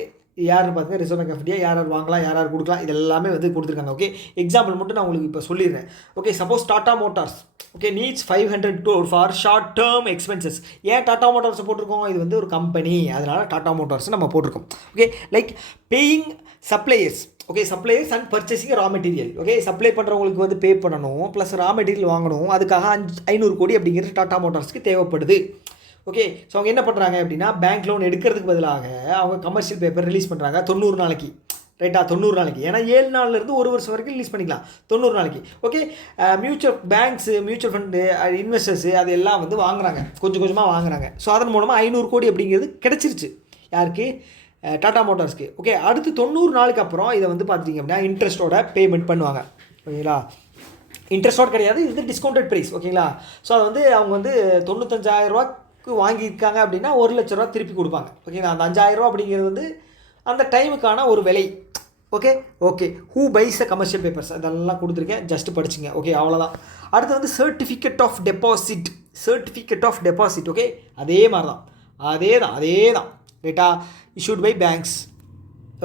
யாருன்னு பார்த்துங்க ரிசர்வ் பேங்க் ஆஃப் இந்தியா, யார் வாங்கலாம் யார் கொடுக்கலாம் இது எல்லாமே வந்து கொடுத்துருக்காங்க. ஓகே, எக்ஸாம்பிள் மட்டும் நான் உங்களுக்கு இப்போ சொல்லிடுறேன். Okay, suppose Tata Motors okay needs 500 crore for short term expenses. ஏன் டாடா மோட்டார்ஸை போட்டிருக்கோம்? இது வந்து ஒரு கம்பெனி, அதனால் டாடா மோட்டார்ஸ் நம்ம போட்டிருக்கோம். Okay, like paying suppliers. Okay, suppliers and purchasing raw material. Okay, supply பண்ணுறவங்களுக்கு வந்து பே பண்ணணும், ப்ளஸ் ரா மெட்டீரியல் வாங்கணும், அதுக்காக 500 கோடி அப்படிங்கிறது டாடா மோட்டார்ஸ்க்கு தேவைப்படுது. ஓகே, ஸோ அவங்க என்ன பண்ணுறாங்க அப்படின்னா பேங்க் லோன் எடுக்கிறதுக்கு பதிலாக அவங்க கமர்ஷியல் பேப்பர் ரிலீஸ் பண்ணுறாங்க 90 நாளைக்கு. ரைட்டா? 90 நாளைக்கு. ஏன்னா 7 நாள்லேருந்து 1 வருஷம் வரைக்கும் ரிலீஸ் பண்ணிக்கலாம் 90 நாளைக்கு. ஓகே, மியூச்சுவல் ஃபண்டு இன்வெஸ்டர்ஸு அது எல்லாம் வந்து வாங்குறாங்க, கொஞ்சம் கொஞ்சமாக வாங்குறாங்க. ஸோ அதன் மூலமாக 500 கோடி அப்படிங்கிறது கிடச்சிருச்சு. யாருக்கு? டாடா மோட்டார்ஸ்க்கு. ஓகே, அடுத்து 90 நாளுக்கு அப்புறம் இதை வந்து பார்த்திங்க அப்படின்னா இன்ட்ரெஸ்ட்டோட பேமெண்ட் பண்ணுவாங்க. ஓகேங்களா? இன்ட்ரெஸ்ட்டோட கிடையாது, இது டிஸ்கவுண்டட் ப்ரைஸ். ஓகேங்களா? ஸோ அதை வந்து அவங்க வந்து 95,000 ரூபாய்க்கு வாங்கியிருக்காங்க அப்படின்னா 1 லட்ச ரூபா திருப்பி கொடுப்பாங்க. ஓகேங்களா? அந்த 5,000 ரூபா அப்படிங்கிறது வந்து அந்த டைமுக்கான ஒரு விலை. Okay, who buys a commercial papers அதெல்லாம் கொடுத்துருக்கேன், ஜஸ்ட் படிச்சுங்க. ஓகே, அவ்வளோதான். அடுத்து வந்து சர்டிஃபிகேட் ஆஃப் டெபாசிட். ஓகே, அதே மாதிரி தான், அதே தான். ரைட்டா? Issued by banks.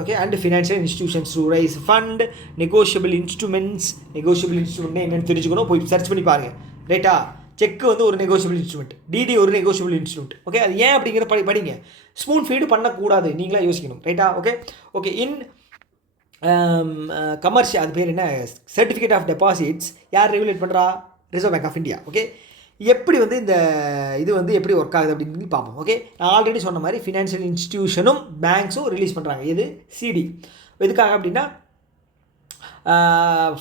Okay, and financial institutions to raise fund. Negotiable instrument என்னென்னு தெரிஞ்சுக்கணும், போய் சர்ச் பண்ணி பாருங்கள். ரைட்டா? செக்கு வந்து ஒரு நெகோஷியபிள் இன்ஸ்ட்ருமெண்ட், டிடி ஒரு நெகோஷியபிள் இன்ஸ்ட்ருமெண்ட். ஓகே, அது ஏன் அப்படிங்கிற படிங்க. ஸ்பூன் ஃபீடு பண்ணக்கூடாது, நீங்களாக யோசிக்கணும். ரைட்டா? ஓகே இன் கமர்ஷியல் அது பேர் என்ன, சர்டிஃபிகேட் ஆஃப் டெபாசிட்ஸ் யார் ரெகுலேட் பண்ணுறா? Reserve Bank of India. Okay, எப்படி வந்து இந்த இது வந்து எப்படி ஒர்க் ஆகுது அப்படின்னு பார்ப்போம். ஓகே, நான் ஆல்ரெடி சொன்ன மாதிரி ஃபினான்ஷியல் இன்ஸ்டிடியூஷனும் பேங்க்ஸும் ரிலீஸ் பண்ணுறாங்க. இது சிடி எதுக்காக அப்படின்னா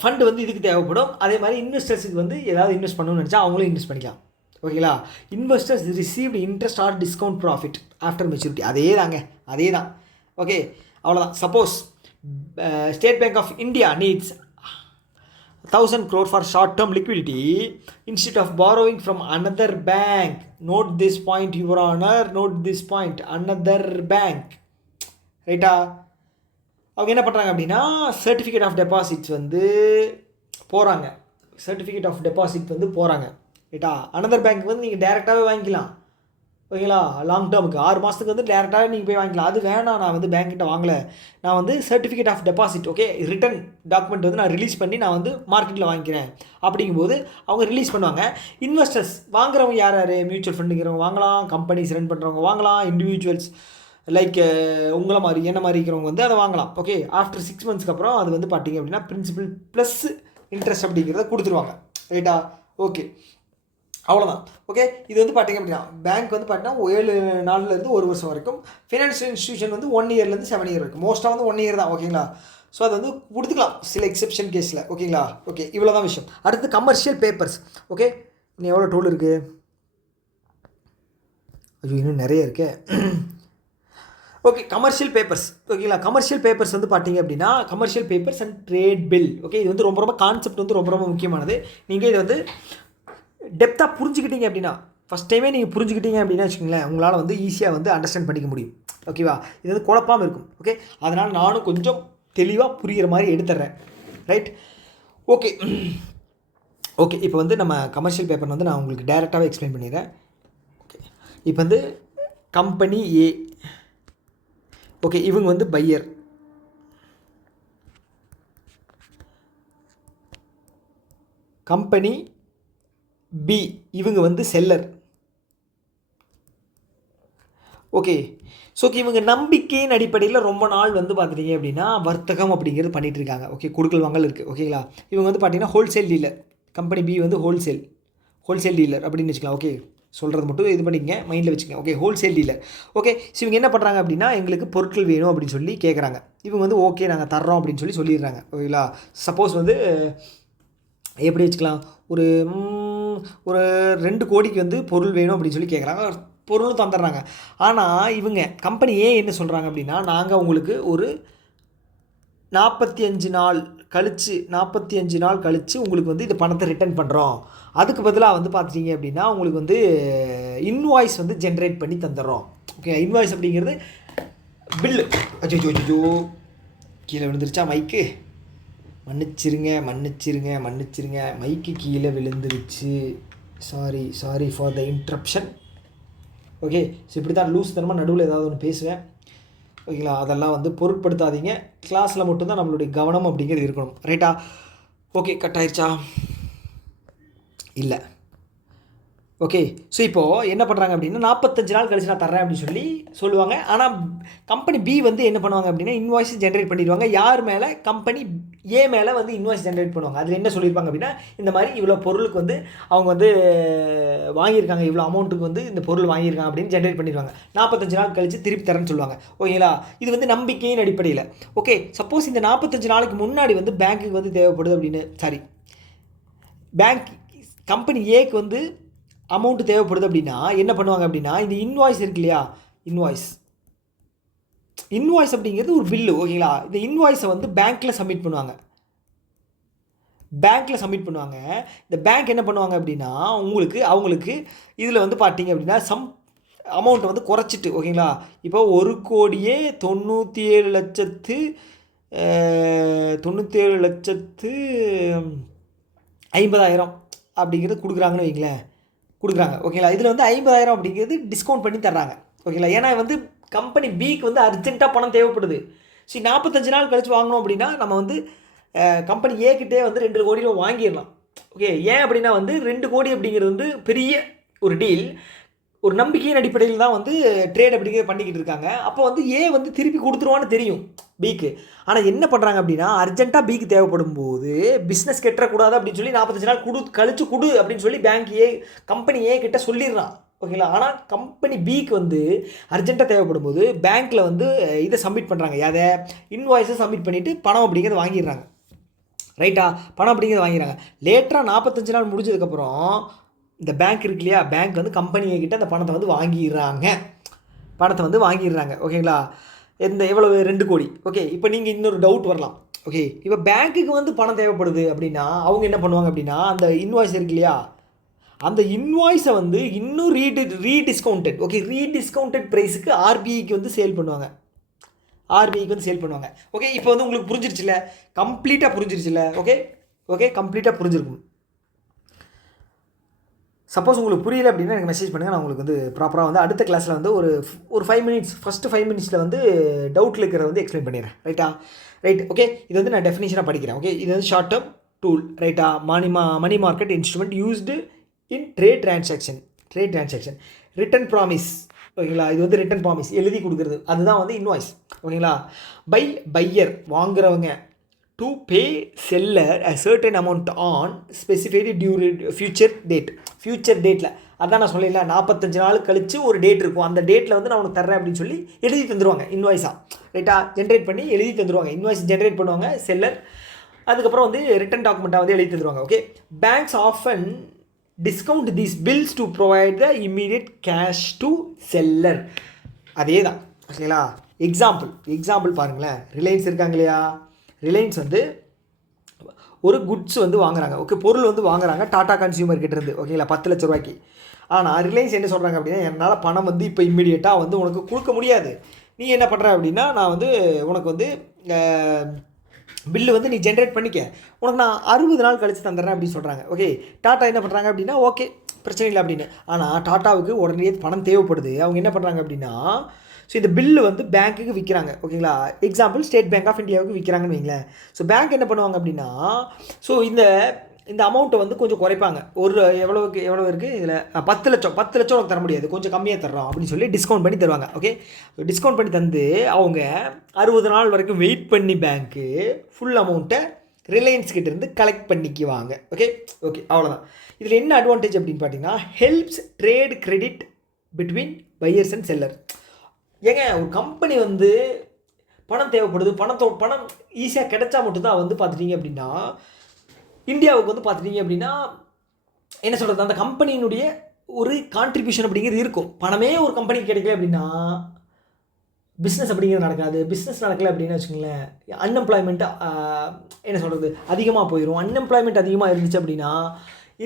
ஃபண்டு வந்து இதுக்கு தேவைப்படும். அதே மாதிரி இன்வெஸ்டர்ஸுக்கு வந்து ஏதாவது இன்வெஸ்ட் பண்ணணும்னு நினச்சா அவங்களும் இன்வெஸ்ட் பண்ணிக்கலாம். ஓகேங்களா? Investors received interest or discount profit after maturity. அதே தான். ஓகே, அவ்வளோதான். Suppose State Bank of India needs 1,000 crore for short term liquidity instead of borrowing from another bank. Note this point, Your Honor. Another bank. ரைட்டா? அவங்க என்ன பண்ணுறாங்க அப்படின்னா certificate of deposit வந்து போகிறாங்க. ரைட்டா? அனதர் பேங்க் வந்து நீங்கள் டேரெக்டாகவே வாங்கிக்கலாம். ஓகேங்களா? லாங் டேர்முக்கு 6 மாதத்துக்கு வந்து டேரெக்டாகவே நீங்கள் போய் வாங்கிக்கலாம். அது வேணாம், நான் வந்து பேங்க்கிட்ட வாங்கலை, நான் வந்து certificate of deposit okay written document வந்து நான் ரிலீஸ் பண்ணி நான் வந்து மார்க்கெட்டில் வாங்கிக்கிறேன் அப்படிங்கும்போது அவங்க ரிலீஸ் பண்ணுவாங்க. இன்வெஸ்டர்ஸ் வாங்குறவங்க யார்? மியூச்சுவல் ஃபண்டுங்கிறவங்க வாங்கலாம், கம்பெனிஸ் ரன் பண்ணுறவங்க வாங்கலாம், இண்டிவிஜுவல்ஸ் லைக் உங்களை மாதிரி என்ன மாதிரி இருக்கிறவங்க வந்து அதை வாங்கலாம். ஓகே, ஆஃப்டர் 6 மந்த்ஸ்க்கு அப்புறம் அது வந்து பார்த்தீங்க அப்படின்னா பிரின்சிபல் ப்ளஸ் இன்ட்ரெஸ்ட் அப்படிங்கிறத கொடுத்துருவாங்க. ரைட்டா? ஓகே, அவ்வளோதான். ஓகே, இது வந்து பார்த்தீங்க அப்படின்னா பேங்க் வந்து பார்த்தீங்கன்னா 7 நாள்லேருந்து 1 வருஷம் வரைக்கும், ஃபினான்ஷியல் இன்ஸ்டியூஷன் வந்து 1 இயர்லேருந்து 7 இயர் வரைக்கும், மோஸ்ட்டாக வந்து 1 இயர் தான். ஓகேங்களா? ஸோ அது வந்து கொடுத்துக்கலாம் சில எக்ஸெப்ஷன் கேஸில். ஓகேங்களா? ஓகே, இவ்வளோ தான் விஷயம். அடுத்து கமர்ஷியல் பேப்பர்ஸ். ஓகே, இன்னும் எவ்வளோ டூல் இருக்குது? இன்னும் நிறைய இருக்கே. Okay, commercial papers. ஓகேங்களா? கமர்ஷியல் பேப்பர்ஸ் வந்து பார்த்தீங்க அப்படின்னா commercial papers and trade bill. Okay, இது வந்து ரொம்ப கான்செப்ட் வந்து ரொம்ப முக்கியமானது. நீங்கள் இதை வந்து டெப்த்தாக புரிஞ்சுக்கிட்டீங்க அப்படின்னா, ஃபஸ்ட் டைமே நீங்கள் புரிஞ்சுக்கிட்டீங்க அப்படின்னா வச்சுக்கோங்களேன், உங்களால் வந்து ஈஸியாக வந்து அண்டர்ஸ்டாண்ட் பண்ணிக்க முடியும். ஓகேவா? இது வந்து குழப்பாமல் இருக்கும். ஓகே, அதனால் நானும் கொஞ்சம் தெளிவாக புரிகிற மாதிரி எடுத்துடுறேன். ரைட்? ஓகே, இப்போ வந்து நம்ம கமர்ஷியல் பேப்பர் வந்து நான் உங்களுக்கு டைரெக்டாகவே எக்ஸ்பிளைன் பண்ணிடுறேன். ஓகே, இப்போ வந்து கம்பெனி ஏ. ஓகே, இவங்க வந்து பையர். கம்பெனி பி இவங்க வந்து செல்லர். ஓகே, ஸோ இவங்க நம்பிக்கையின் அடிப்படையில் ரொம்ப நாள் வந்து பார்த்துட்டீங்க அப்படின்னா வர்த்தகம் அப்படிங்கிறது பண்ணிகிட்டு இருக்காங்க. ஓகே, கொடுக்கல் வாங்கல் இருக்குது. ஓகேங்களா? இவங்க வந்து பார்த்தீங்கன்னா ஹோல்சேல் டீலர். கம்பெனி பி வந்து ஹோல்சேல் டீலர் அப்படின்னு வச்சுக்கலாம். ஓகே, சொல்கிறது மட்டும் இது பண்ணிக்கங்க, மைண்டில் வச்சுக்கங்க. Okay, wholesale dealer. Okay, so இவங்க என்ன பண்ணுறாங்க அப்படின்னா எங்களுக்கு பொருட்கள் வேணும் அப்படின்னு சொல்லி கேட்குறாங்க. இவங்க வந்து ஓகே நாங்கள் தர்றோம் அப்படின்னு சொல்லிடுறாங்க. ஓகேங்களா. சப்போஸ் வந்து எப்படி வச்சுக்கலாம், ஒரு ஒரு 2 கோடிக்கு வந்து பொருள் வேணும் அப்படின்னு சொல்லி கேட்குறாங்க. பொருளும் தந்துடுறாங்க. ஆனால் இவங்க கம்பெனி ஏன் என்ன சொல்கிறாங்க அப்படின்னா, நாங்கள் உங்களுக்கு ஒரு 45 நாள் கழித்து உங்களுக்கு வந்து இந்த பணத்தை ரிட்டர்ன் பண்ணுறோம். அதுக்கு பதிலாக வந்து பார்த்துட்டிங்க அப்படின்னா உங்களுக்கு வந்து இன்வாய்ஸ் வந்து ஜென்ரேட் பண்ணி தந்துடுறோம். ஓகே, இன்வாய்ஸ் அப்படிங்கிறது பில்லு. அச்சோ கீழே விழுந்துருச்சா மைக்கு? மன்னிச்சிருங்க, மைக்கு கீழே விழுந்துருச்சு. Sorry for the interruption. Okay, so இப்படி தான் லூஸ் தனமாக நடுவில் ஏதாவது ஒன்று பேசுவேன். ஓகேங்களா, அதெல்லாம் வந்து பொருட்படுத்தாதீங்க. கிளாஸில் மட்டும்தான் நம்மளுடைய கவனம் அப்படிங்கிறது இருக்கணும். ரைட்டா? ஓகே, கட் ஆயிடுச்சா? இல்லை. ஓகே, ஸோ இப்போது என்ன பண்ணுறாங்க அப்படின்னா 45 நாள் கழிச்சு நான் தரேன் அப்படின்னு சொல்லி சொல்லுவாங்க. ஆனால் கம்பெனி பி வந்து என்ன பண்ணுவாங்க அப்படின்னா இன்வாய்ஸ் ஜென்ரேட் பண்ணிடுவாங்க. யார் மேலே? கம்பெனி ஏ மேலே வந்து இன்வாய்ஸ் ஜென்ரேட் பண்ணுவாங்க. அதில் என்ன சொல்லியிருப்பாங்க அப்படின்னா இந்த மாதிரி இவ்வளோ பொருளுக்கு வந்து அவங்க வந்து வாங்கியிருக்காங்க, இவ்வளோ அமௌண்ட்டுக்கு வந்து இந்த பொருள் வாங்கியிருக்காங்க அப்படின்னு ஜென்ரேட் பண்ணிடுவாங்க. 45 நாள் கழித்து திருப்பி தரேன்னு சொல்லுவாங்க. ஓகேங்களா, இது வந்து நம்பிக்கையின் அடிப்படையில். ஓகே, சப்போஸ் இந்த 45 நாளைக்கு முன்னாடி வந்து பேங்க்குக்கு வந்து தேவைப்படுது அப்படின்னு, பேங்க் கம்பெனி ஏக்கு வந்து அமௌண்ட்டு தேவைப்படுது அப்படின்னா என்ன பண்ணுவாங்க அப்படின்னா இந்த இன்வாய்ஸ் இருக்கு இல்லையா, இன்வாய்ஸ் அப்படிங்கிறது ஒரு பில்லு. ஓகேங்களா, இந்த இன்வாய்ஸை வந்து பேங்க்கில் சப்மிட் பண்ணுவாங்க. இந்த பேங்க் என்ன பண்ணுவாங்க அப்படின்னா அவங்களுக்கு இதில் வந்து பார்த்தீங்க அப்படின்னா சம் அமௌண்ட்டை வந்து குறைச்சிட்டு, ஓகேங்களா, இப்போ 1,97,50,000 அப்படிங்கிறது கொடுக்குறாங்கன்னு வைங்களேன், கொடுக்குறாங்க. ஓகேங்களா, இதில் வந்து 50,000 அப்படிங்கிறது டிஸ்கவுண்ட் பண்ணி தர்றாங்க. ஓகேங்களா, ஏன்னா வந்து கம்பெனி பிக்கு வந்து அர்ஜென்ட்டாக பணம் தேவைப்படுது. சரி, 45 நாள் கழிச்சு வாங்கணும் அப்படின்னா நம்ம வந்து கம்பெனி ஏக்கிட்டே வந்து 2 கோடி ரூபா வாங்கிடலாம். ஓகே, ஏன் அப்படின்னா வந்து 2 கோடி அப்படிங்கிறது வந்து பெரிய ஒரு டீல். ஒரு நம்பிக்கையின் அடிப்படையில் தான் வந்து ட்ரேட் அப்படிங்கிறது பண்ணிக்கிட்டு இருக்காங்க. அப்போ வந்து ஏ வந்து திருப்பி கொடுத்துருவான்னு தெரியும் பிக்கு. ஆனால் என்ன பண்ணுறாங்க அப்படின்னா அர்ஜென்ட்டாக பிக்கு தேவைப்படும் போது பிஸ்னஸ் கெட்டக்கூடாது அப்படின்னு சொல்லி 45 நாள் கழிச்சு கொடு அப்படின்னு சொல்லி கம்பெனி ஏ கிட்ட சொல்லிடுறான். ஓகேங்களா, ஆனால் கம்பெனி பிக்கு வந்து அர்ஜென்ட்டாக தேவைப்படும் போது பேங்க்கில் வந்து இதை சப்மிட் பண்ணுறாங்க. அதை இன்வாய்ஸை சப்மிட் பண்ணிவிட்டு பணம் அப்படிங்கிறத வாங்கிடுறாங்க. ரைட்டா, பணம் அப்படிங்கிறத வாங்கிடுறாங்க. லேட்டராக 45 நாள் முடிஞ்சதுக்கப்புறம் இந்த பேங்க் இருக்கு இல்லையா, பேங்க் வந்து கம்பெனிகிட்ட அந்த பணத்தை வந்து வாங்கிடுறாங்க. ஓகேங்களா, எவ்வளவு 2 கோடி. ஓகே, இப்போ நீங்கள் இன்னொரு டவுட் வரலாம். ஓகே, இப்போ பேங்க்குக்கு வந்து பணம் தேவைப்படுது அப்படின்னா அவங்க என்ன பண்ணுவாங்க அப்படின்னா அந்த இன்வாய்ஸ் இருக்கு இல்லையா, அந்த இன்வாய்ஸை வந்து இன்னும் ரீடிஸ்கவுண்டட் ப்ரைஸுக்கு ஆர்பிஐக்கு வந்து சேல் பண்ணுவாங்க. ஓகே, இப்போ வந்து உங்களுக்கு புரிஞ்சிருச்சுல்ல, கம்ப்ளீட்டாக புரிஞ்சிருக்கும். சப்போஸ் உங்களுக்கு புரியல அப்படின்னா எனக்கு மெசேஜ் பண்ணுங்கள். நான் உங்களுக்கு வந்து ப்ராப்பராக வந்து அடுத்த கிளாஸில் வந்து ஒரு 5 மினிட்ஸ் ஃபஸ்ட்டு 5 மினிட்ஸில் வந்து டவுட்டில் இருக்கிறத வந்து எக்ஸ்பிளைன் பண்ணிடுறேன். ரைட். ஓகே, இது வந்து நான் டெஃபினிஷனாக படிக்கிறேன். ஓகே, இது வந்து ஷார்ட் டேர்ம் டூல். ரைட்டா, money market instrument used in trade transaction. Written promise. ஓகேங்களா, இது வந்து ரிட்டன் ப்ராமிஸ் எழுதி கொடுக்குறது, அதுதான் வந்து இன்வாய்ஸ். ஓகேங்களா, பையர் வாங்குறவங்க to pay seller a certain amount on specified future டேட்டில். அதான் நான் சொல்லல 45 நாள் கழித்து ஒரு டேட் இருக்கும். அந்த டேட்டில் வந்து நான் உனக்கு தர்றேன் அப்படின்னு சொல்லி எழுதி தந்துடுவாங்க இன்வாய்ஸாக. ரைட்டாக ஜென்ரேட் பண்ணி எழுதி தந்துடுவாங்க. இன்வாய்ஸ் ஜென்ரேட் பண்ணுவாங்க செல்லர். அதுக்கப்புறம் வந்து ரிட்டன் டாக்குமெண்ட்டாக வந்து எழுதி தந்துடுவாங்க. Okay, banks often discount these bills to provide the immediate cash to seller. அதே தான். ஓகேங்களா, எக்ஸாம்பிள் பாருங்களேன். ரிலையன்ஸ் இருக்காங்க இல்லையா, ரிலையன்ஸ் வந்து ஒரு குட்ஸ் வந்து வாங்குறாங்க. ஓகே, பொருள் வந்து வாங்குறாங்க டாடா கன்சியூமர் கிட்டேருந்து. ஓகேங்களா, 10 லட்ச ரூபாய்க்கு. ஆனால் ரிலையன்ஸ் என்ன சொல்கிறாங்க அப்படின்னா என்னால் பணம் வந்து இப்போ இம்மிடியேட்டாக வந்து உனக்கு கொடுக்க முடியாது. நீ என்ன பண்ணுற அப்படின்னா நான் வந்து உனக்கு வந்து பில்லு வந்து நீ ஜென்ரேட் பண்ணிக்க, உனக்கு நான் 60 நாள் கழித்து தந்துடுறேன் அப்படின்னு சொல்கிறாங்க. ஓகே, டாட்டா என்ன பண்ணுறாங்க அப்படின்னா ஓகே பிரச்சனை இல்லை அப்படின்னு. ஆனால் டாட்டாவுக்கு உடனே பணம் தேவைப்படுது. அவங்க என்ன பண்ணுறாங்க அப்படின்னா ஸோ இந்த பில்லு வந்து பேங்க்குக்கு விற்கிறாங்க. ஓகேங்களா, எக்ஸாம்பிள் ஸ்டேட் பேங்க் ஆஃப் இந்தியாவுக்கு விற்கிறாங்கன்னு வைங்களேன். ஸோ பேங்க் என்ன பண்ணுவாங்க அப்படின்னா ஸோ இந்த அமௌண்ட்டை வந்து கொஞ்சம் குறைப்பாங்க. எவ்வளோ இருக்குது இதில் 10 லட்சம் உனக்கு தர முடியாது, கொஞ்சம் கம்மியாக தர்றோம் அப்படின்னு சொல்லி டிஸ்கவுண்ட் பண்ணி தருவாங்க. ஓகே, டிஸ்கவுண்ட் பண்ணி தந்து அவங்க 60 நாள் வரைக்கும் வெயிட் பண்ணி பேங்க்கு ஃபுல் அமௌண்ட்டை ரிலையன்ஸ் கிட்டேருந்து கலெக்ட் பண்ணிக்குவாங்க. ஓகே ஓகே அவ்வளோதான். இதில் என்ன அட்வான்டேஜ் அப்படின்னு பார்த்தீங்கன்னா helps trade credit between buyers and seller. ஏங்க ஒரு கம்பெனி வந்து பணம் தேவைப்படுது, பணம் ஈஸியாக கிடைச்சா மட்டும்தான் வந்து பார்த்துட்டிங்க அப்படின்னா இந்தியாவுக்கு வந்து பார்த்துட்டிங்க அப்படின்னா என்ன சொல்கிறது, அந்த கம்பெனியினுடைய ஒரு கான்ட்ரிபியூஷன் அப்படிங்கிறது இருக்கும். பணமே ஒரு கம்பெனிக்கு கிடைக்கல அப்படின்னா பிஸ்னஸ் அப்படிங்கிறது நடக்காது. பிஸ்னஸ் நடக்கலை அப்படின்னு வச்சுக்கோங்களேன், அன்எம்ப்ளாய்மெண்ட்டு என்ன சொல்கிறது அதிகமாக போயிடும். அன்எம்ப்ளாய்மெண்ட் அதிகமாக இருந்துச்சு அப்படின்னா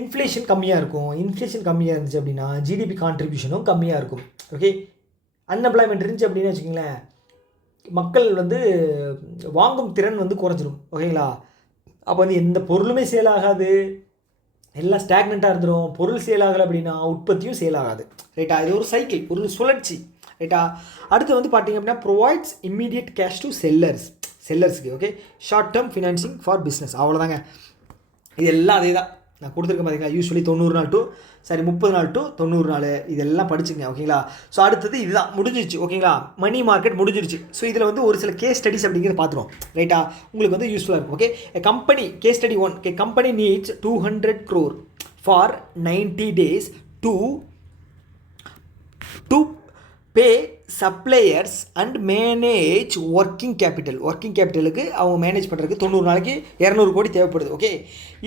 இன்ஃப்ளேஷன் கம்மியாக இருக்கும். இன்ஃப்ளேஷன் கம்மியாக இருந்துச்சு அப்படின்னா ஜிடிபி கான்ட்ரிபியூஷனும் கம்மியாக இருக்கும். ஓகே, அன்எம்ப்ளாய்மெண்ட் இருந்துச்சு அப்படின்னு வச்சுக்கோங்களேன், மக்கள் வந்து வாங்கும் திறன் வந்து குறைஞ்சிரும். ஓகேங்களா, அப்போ வந்து எந்த பொருளுமே சேல் ஆகாது, எல்லாம் ஸ்டாக்னண்ட்டாக இருந்துடும். பொருள் சேல் ஆகலை அப்படின்னா உற்பத்தியும் சேல் ஆகாது. ரைட்டா, இது ஒரு சைக்கிள், ஒரு சுழற்சி. ரைட்டா, அடுத்து வந்து பார்த்திங்க அப்படின்னா ப்ரொவைட்ஸ் இம்மீடியட் கேஷ் டு செல்லர்ஸுக்கு. Okay, short term financing for business. அவ்வளோதாங்க, இது எல்லாம் அதே தான் நான் கொடுத்துருக்கேன். பார்த்தீங்களா, யூஸ்வலி 30 நாள் டு 90 நாள் இதெல்லாம் படிச்சுங்க. ஓகேங்களா, ஸோ அடுத்தது இதுதான் முடிஞ்சிருச்சு. ஓகேங்களா, மணி மார்க்கெட் முடிஞ்சிருச்சு. ஸோ இதில் வந்து ஒரு சில கேஸ் ஸ்டடிஸ் அப்படிங்கிறத பார்த்துருவோம். ரைட்டா, உங்களுக்கு வந்து யூஸ்ஃபுல்லாக இருக்கும். Okay, company case study 1. Company needs 200 crore for 90 days to pay suppliers and manage working கேபிட்டலுக்கு அவங்க மேனேஜ் பண்ணுறதுக்கு 90 நாளைக்கு 200 கோடி தேவைப்படுது. Okay,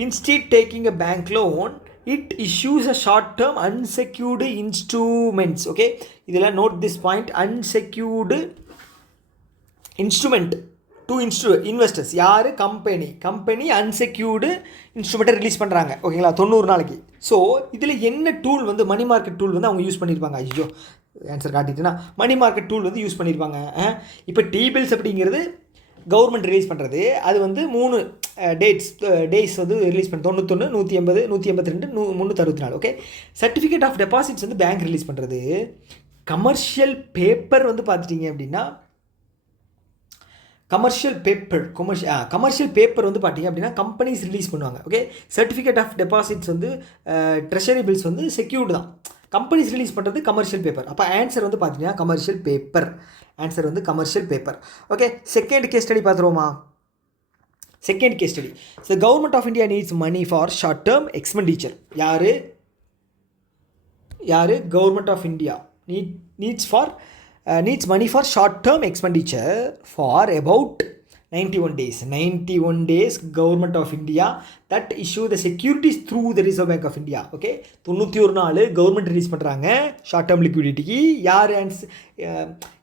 instead taking a bank loan it issues a short term unsecured instruments. Okay, இதில் note this point, unsecured instrument to investors. யார்? Company unsecured இன்ஸ்ட்ருமெண்ட்டை release பண்ணுறாங்க. ஓகேங்களா, 90 நாளைக்கு. ஸோ இதில் என்ன டூல் வந்து மணி மார்க்கெட் டூல் வந்து அவங்க யூஸ் பண்ணியிருப்பாங்க. ஐயோ ஆன்சர் காட்டிட்டுனா மணி மார்க்கெட் டூல் வந்து யூஸ் பண்ணியிருப்பாங்க. இப்போ T-bills அப்படிங்கிறது கவர்மெண்ட் ரிலீஸ் பண்ணுறது, அது வந்து 3 டேஸ் வந்து ரிலீஸ் பண்ண 91, 180, 182, 364. ஓகே, சர்டிஃபிகேட் ஆஃப் டெபாசிட்ஸ் வந்து பேங்க் ரிலீஸ் பண்ணுறது. கமர்ஷியல் பேப்பர் வந்து பார்த்துட்டிங்க அப்படின்னா கமர்ஷியல் பேப்பர் வந்து பார்த்தீங்க அப்படின்னா கம்பெனிஸ் ரிலீஸ் பண்ணுவாங்க. ஓகே, சர்டிஃபிகேட் ஆஃப் டெபாசிட்ஸ் வந்து ட்ரெஷரி பில்ஸ் வந்து செக்யூர்டு தான். கம்பெனிஸ் ரிலீஸ் பண்ணுறது கமர்ஷியல் பேப்பர். அப்போ ஆன்சர் வந்து பார்த்தீங்கன்னா commercial paper. Okay, second case study பார்த்துருவோமா? Second case study, so government of India needs money for short term expenditure. யார்? Government of India needs money for short term expenditure for about 91 days. Government of India that issue the securities through the Reserve Bank of India. Okay, 91 நாள் government release பண்ணுறாங்க short term லிக்விடிட்டிக்கு. யார்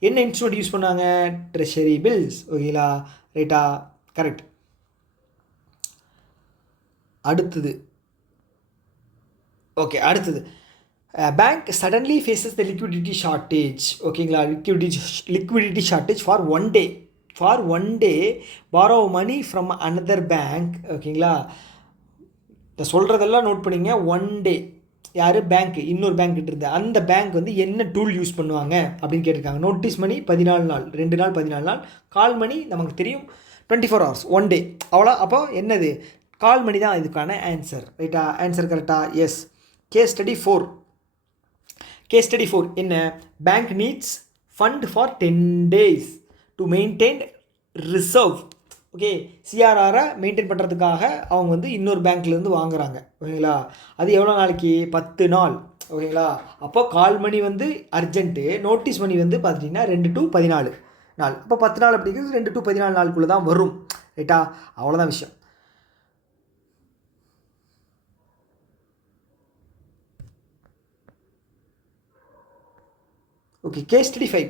என்ன instrument use பண்ணாங்க? Treasury bills. ஓகேங்களா, ரைட்டா, correct. அடுத்தது bank suddenly faces the liquidity shortage. ஓகேங்களா, liquidity shortage for one day borrow money from another bank. ஓகேங்களா, இந்த சொல்கிறதெல்லாம் நோட் பண்ணிங்க. 1 day யார்? பேங்க், இன்னொரு பேங்க் கிட்ட இருந்து. அந்த பேங்க் வந்து என்ன டூல் யூஸ் பண்ணுவாங்க அப்படின்னு கேட்டிருக்காங்க. நோட்டீஸ் மணி 14 நாள், 2 நாள் 14 நாள். கால் மணி நமக்கு தெரியும் 24 hours, 1 day அவ்வளோ. அப்போ என்னது? கால் மணி தான் இதுக்கான ஆன்சர். ரைட்டா, ஆன்சர் கரெக்டா? எஸ். கேஸ் ஸ்டடி 4 என்ன? Bank needs fund for 10 days to maintain reserve. Okay, சிஆர்ஆரை மெயின்டைன் பண்ணுறதுக்காக அவங்க வந்து இன்னொரு பேங்க்லேருந்து வாங்குறாங்க. ஓகேங்களா, அது எவ்வளோ நாளைக்கு? 10 நாள். ஓகேங்களா, அப்போ கால் மணி வந்து அர்ஜென்ட்டு, நோட்டீஸ் மணி வந்து பார்த்துட்டிங்கன்னா 2 to 14 நாள். அப்போ 10 நாள் அப்படிங்கிறது 2 to 14 நாளுக்குள்ளே தான் வரும். ரைட்டா, அவ்வளோதான் விஷயம். Okay, case study 5.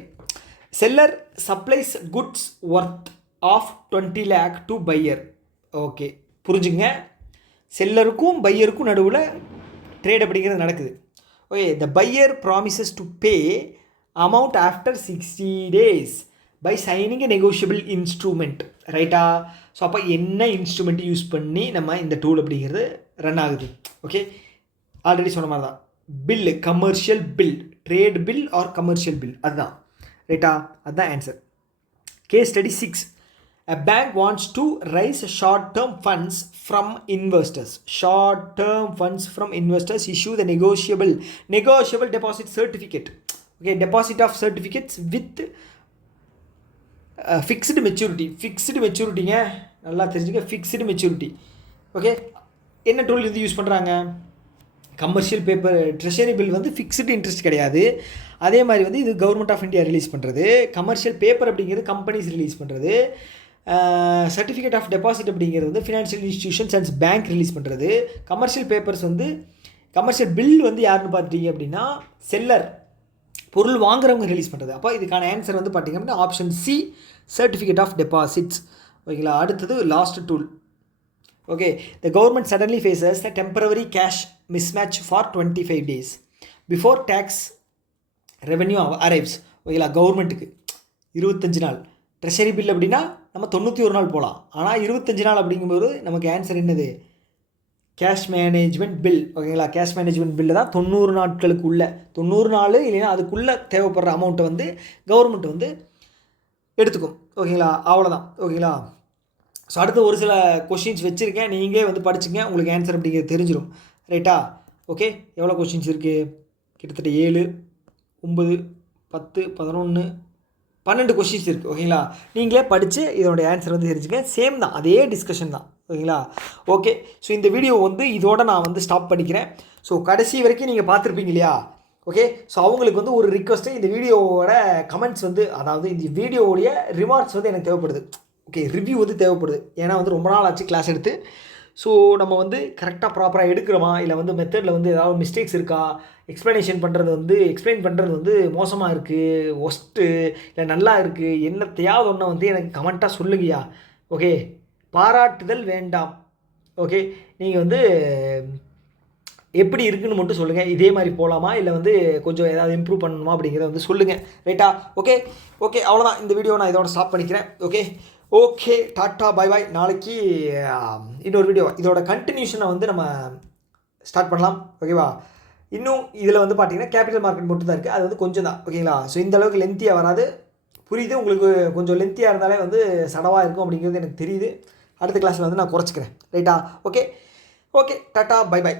Seller supplies goods worth of 20 lakh to buyer. Okay, புரிஞ்சுங்க, செல்லருக்கும் பையருக்கும் நடுவில் ட்ரேட் அப்படிங்கிறது நடக்குது. Okay, the buyer promises to pay amount after 60 days by signing a negotiable instrument. ரைட்டா, ஸோ அப்போ என்ன இன்ஸ்ட்ருமெண்ட் யூஸ் பண்ணி நம்ம இந்த டூல் அப்படிங்கிறது ரன் ஆகுது? ஓகே, ஆல்ரெடி சொன்ன மாதிரி தான். Bill, commercial bill, trade bill or commercial bill, அதுதான். ரைட்டா, அதுதான் answer. Case study 6. A bank wants to raise short-term funds from investors. Issue the negotiable deposit certificate. Okay, deposit of certificates with fixed maturity. நல்லா தெரிஞ்சுக்க. Fixed maturity. Okay, என்ன tool இது use பண்ணுறாங்க? Commercial paper treasury bill வந்து fixed interest கிடையாது. அதே மாதிரி வந்து இது கவர்மெண்ட் ஆஃப் இந்தியா ரிலீஸ் பண்ணுறது. கமர்ஷியல் பேப்பர் அப்படிங்கிறது கம்பெனிஸ் ரிலீஸ் பண்ணுறது. சர்டிஃபிகேட் ஆஃப் டெபாசிட் அப்படிங்கிறது வந்து financial institutions and bank release பண்ணுறது. கமர்ஷியல் பேப்பர்ஸ் வந்து கமர்ஷியல் பில் வந்து யாருன்னு பார்த்துட்டீங்க அப்படின்னா செல்லர், பொருள் வாங்குறவங்க ரிலீஸ் பண்ணுறது. அப்போ இதுக்கான ஆன்சர் வந்து பார்த்திங்க அப்படின்னா option C, certificate of deposits. ஓகேங்களா. அடுத்தது last tool. Okay, the government suddenly faces the temporary cash mismatch for 25 days before tax revenue arrives. ஓகேங்களா. கவர்மெண்ட்டுக்கு 25 நாள். ட்ரெஷரி பில் அப்படின்னா நம்ம 91 நாள் போகலாம். ஆனால் 25 நாள் அப்படிங்கும்போது நமக்கு ஆன்சர் என்னது? Cash management bill. ஓகேங்களா. கேஷ் மேனேஜ்மெண்ட் பில்லு தான் 90 நாட்களுக்கு உள்ள, 90 நாள் இல்லைன்னா அதுக்குள்ளே தேவைப்படுற அமௌண்ட்டை வந்து கவர்மெண்ட் வந்து எடுத்துக்கும். ஓகேங்களா. அவ்வளோதான். ஓகேங்களா. ஸோ அடுத்து ஒரு சில கொஷின்ஸ் வச்சுருக்கேன், நீங்களே வந்து படிச்சுங்க, உங்களுக்கு ஆன்சர் அப்படிங்கிறது தெரிஞ்சிடும். ரைட்டா? ஓகே, எவ்வளோ கொஷின்ஸ் இருக்குது? கிட்டத்தட்ட 7, 9, 10, 11, 12 கொஷின்ஸ் இருக்குது. ஓகேங்களா. நீங்களே படித்து இதனுடைய ஆன்சர் வந்து தெரிஞ்சுங்க. சேம் தான், அதே டிஸ்கஷன் தான். ஓகேங்களா. ஓகே, ஸோ இந்த வீடியோ வந்து இதோட நான் வந்து ஸ்டாப் பண்ணிக்கிறேன். ஸோ கடைசி வரைக்கும் நீங்கள் பார்த்துருப்பீங்க இல்லையா? ஓகே, ஸோ அவங்களுக்கு வந்து ஒரு ரிக்வஸ்ட்டு, இந்த வீடியோவோட கமெண்ட்ஸ் வந்து, அதாவது இந்த வீடியோவுடைய ரிமார்க்ஸ் வந்து எனக்கு தேவைப்படுது. ஓகே, ரிவ்யூ வந்து தேவைப்படுது. ஏன்னா வந்து ரொம்ப நாள் ஆச்சு கிளாஸ் எடுத்து. ஸோ நம்ம வந்து கரெக்டாக ப்ராப்பராக எடுக்கிறோமா, இல்லை வந்து மெத்தடில் வந்து ஏதாவது மிஸ்டேக்ஸ் இருக்கா, எக்ஸ்ப்ளெயின் பண்ணுறது வந்து மோசமாக இருக்குது, ஒஸ்ட்டு இல்லை நல்லா இருக்குது, என்னத்தையாவது ஒன்று வந்து எனக்கு கமெண்ட்டாக சொல்லுங்கய்யா. ஓகே, பாராட்டுதல் வேண்டாம். ஓகே, நீங்கள் வந்து எப்படி இருக்குன்னு மட்டும் சொல்லுங்கள். இதே மாதிரி போகலாமா, இல்லை வந்து கொஞ்சம் ஏதாவது இம்ப்ரூவ் பண்ணணுமா அப்படிங்கிறத வந்து சொல்லுங்கள். ரைட்டா? ஓகே, ஓகே, அவ்வளோதான். இந்த வீடியோ நான் இதோட ஸ்டாப் பண்ணிக்கிறேன். ஓகே, ஓகே, டாட்டா, பாய் பாய். நாளைக்கு இன்னொரு வீடியோ இதோட கண்டினியூஷனை வந்து நம்ம ஸ்டார்ட் பண்ணலாம். ஓகேவா? இன்னும் இதில் வந்து பார்த்தீங்கன்னா கேபிட்டல் மார்க்கெட் மட்டும் தான் இருக்குது. அது வந்து கொஞ்சம் தான். ஓகேங்களா. ஸோ இந்த அளவுக்கு லென்த்தியாக வராது. புரியுது உங்களுக்கு? கொஞ்சம் லென்த்தியாக இருந்தாலே வந்து சடவாக இருக்கும் அப்படிங்கிறது எனக்கு தெரியுது. அடுத்த கிளாஸில் வந்து நான் குறைச்சிக்கிறேன். ரைட்டா? Okay, okay, tata, bye bye.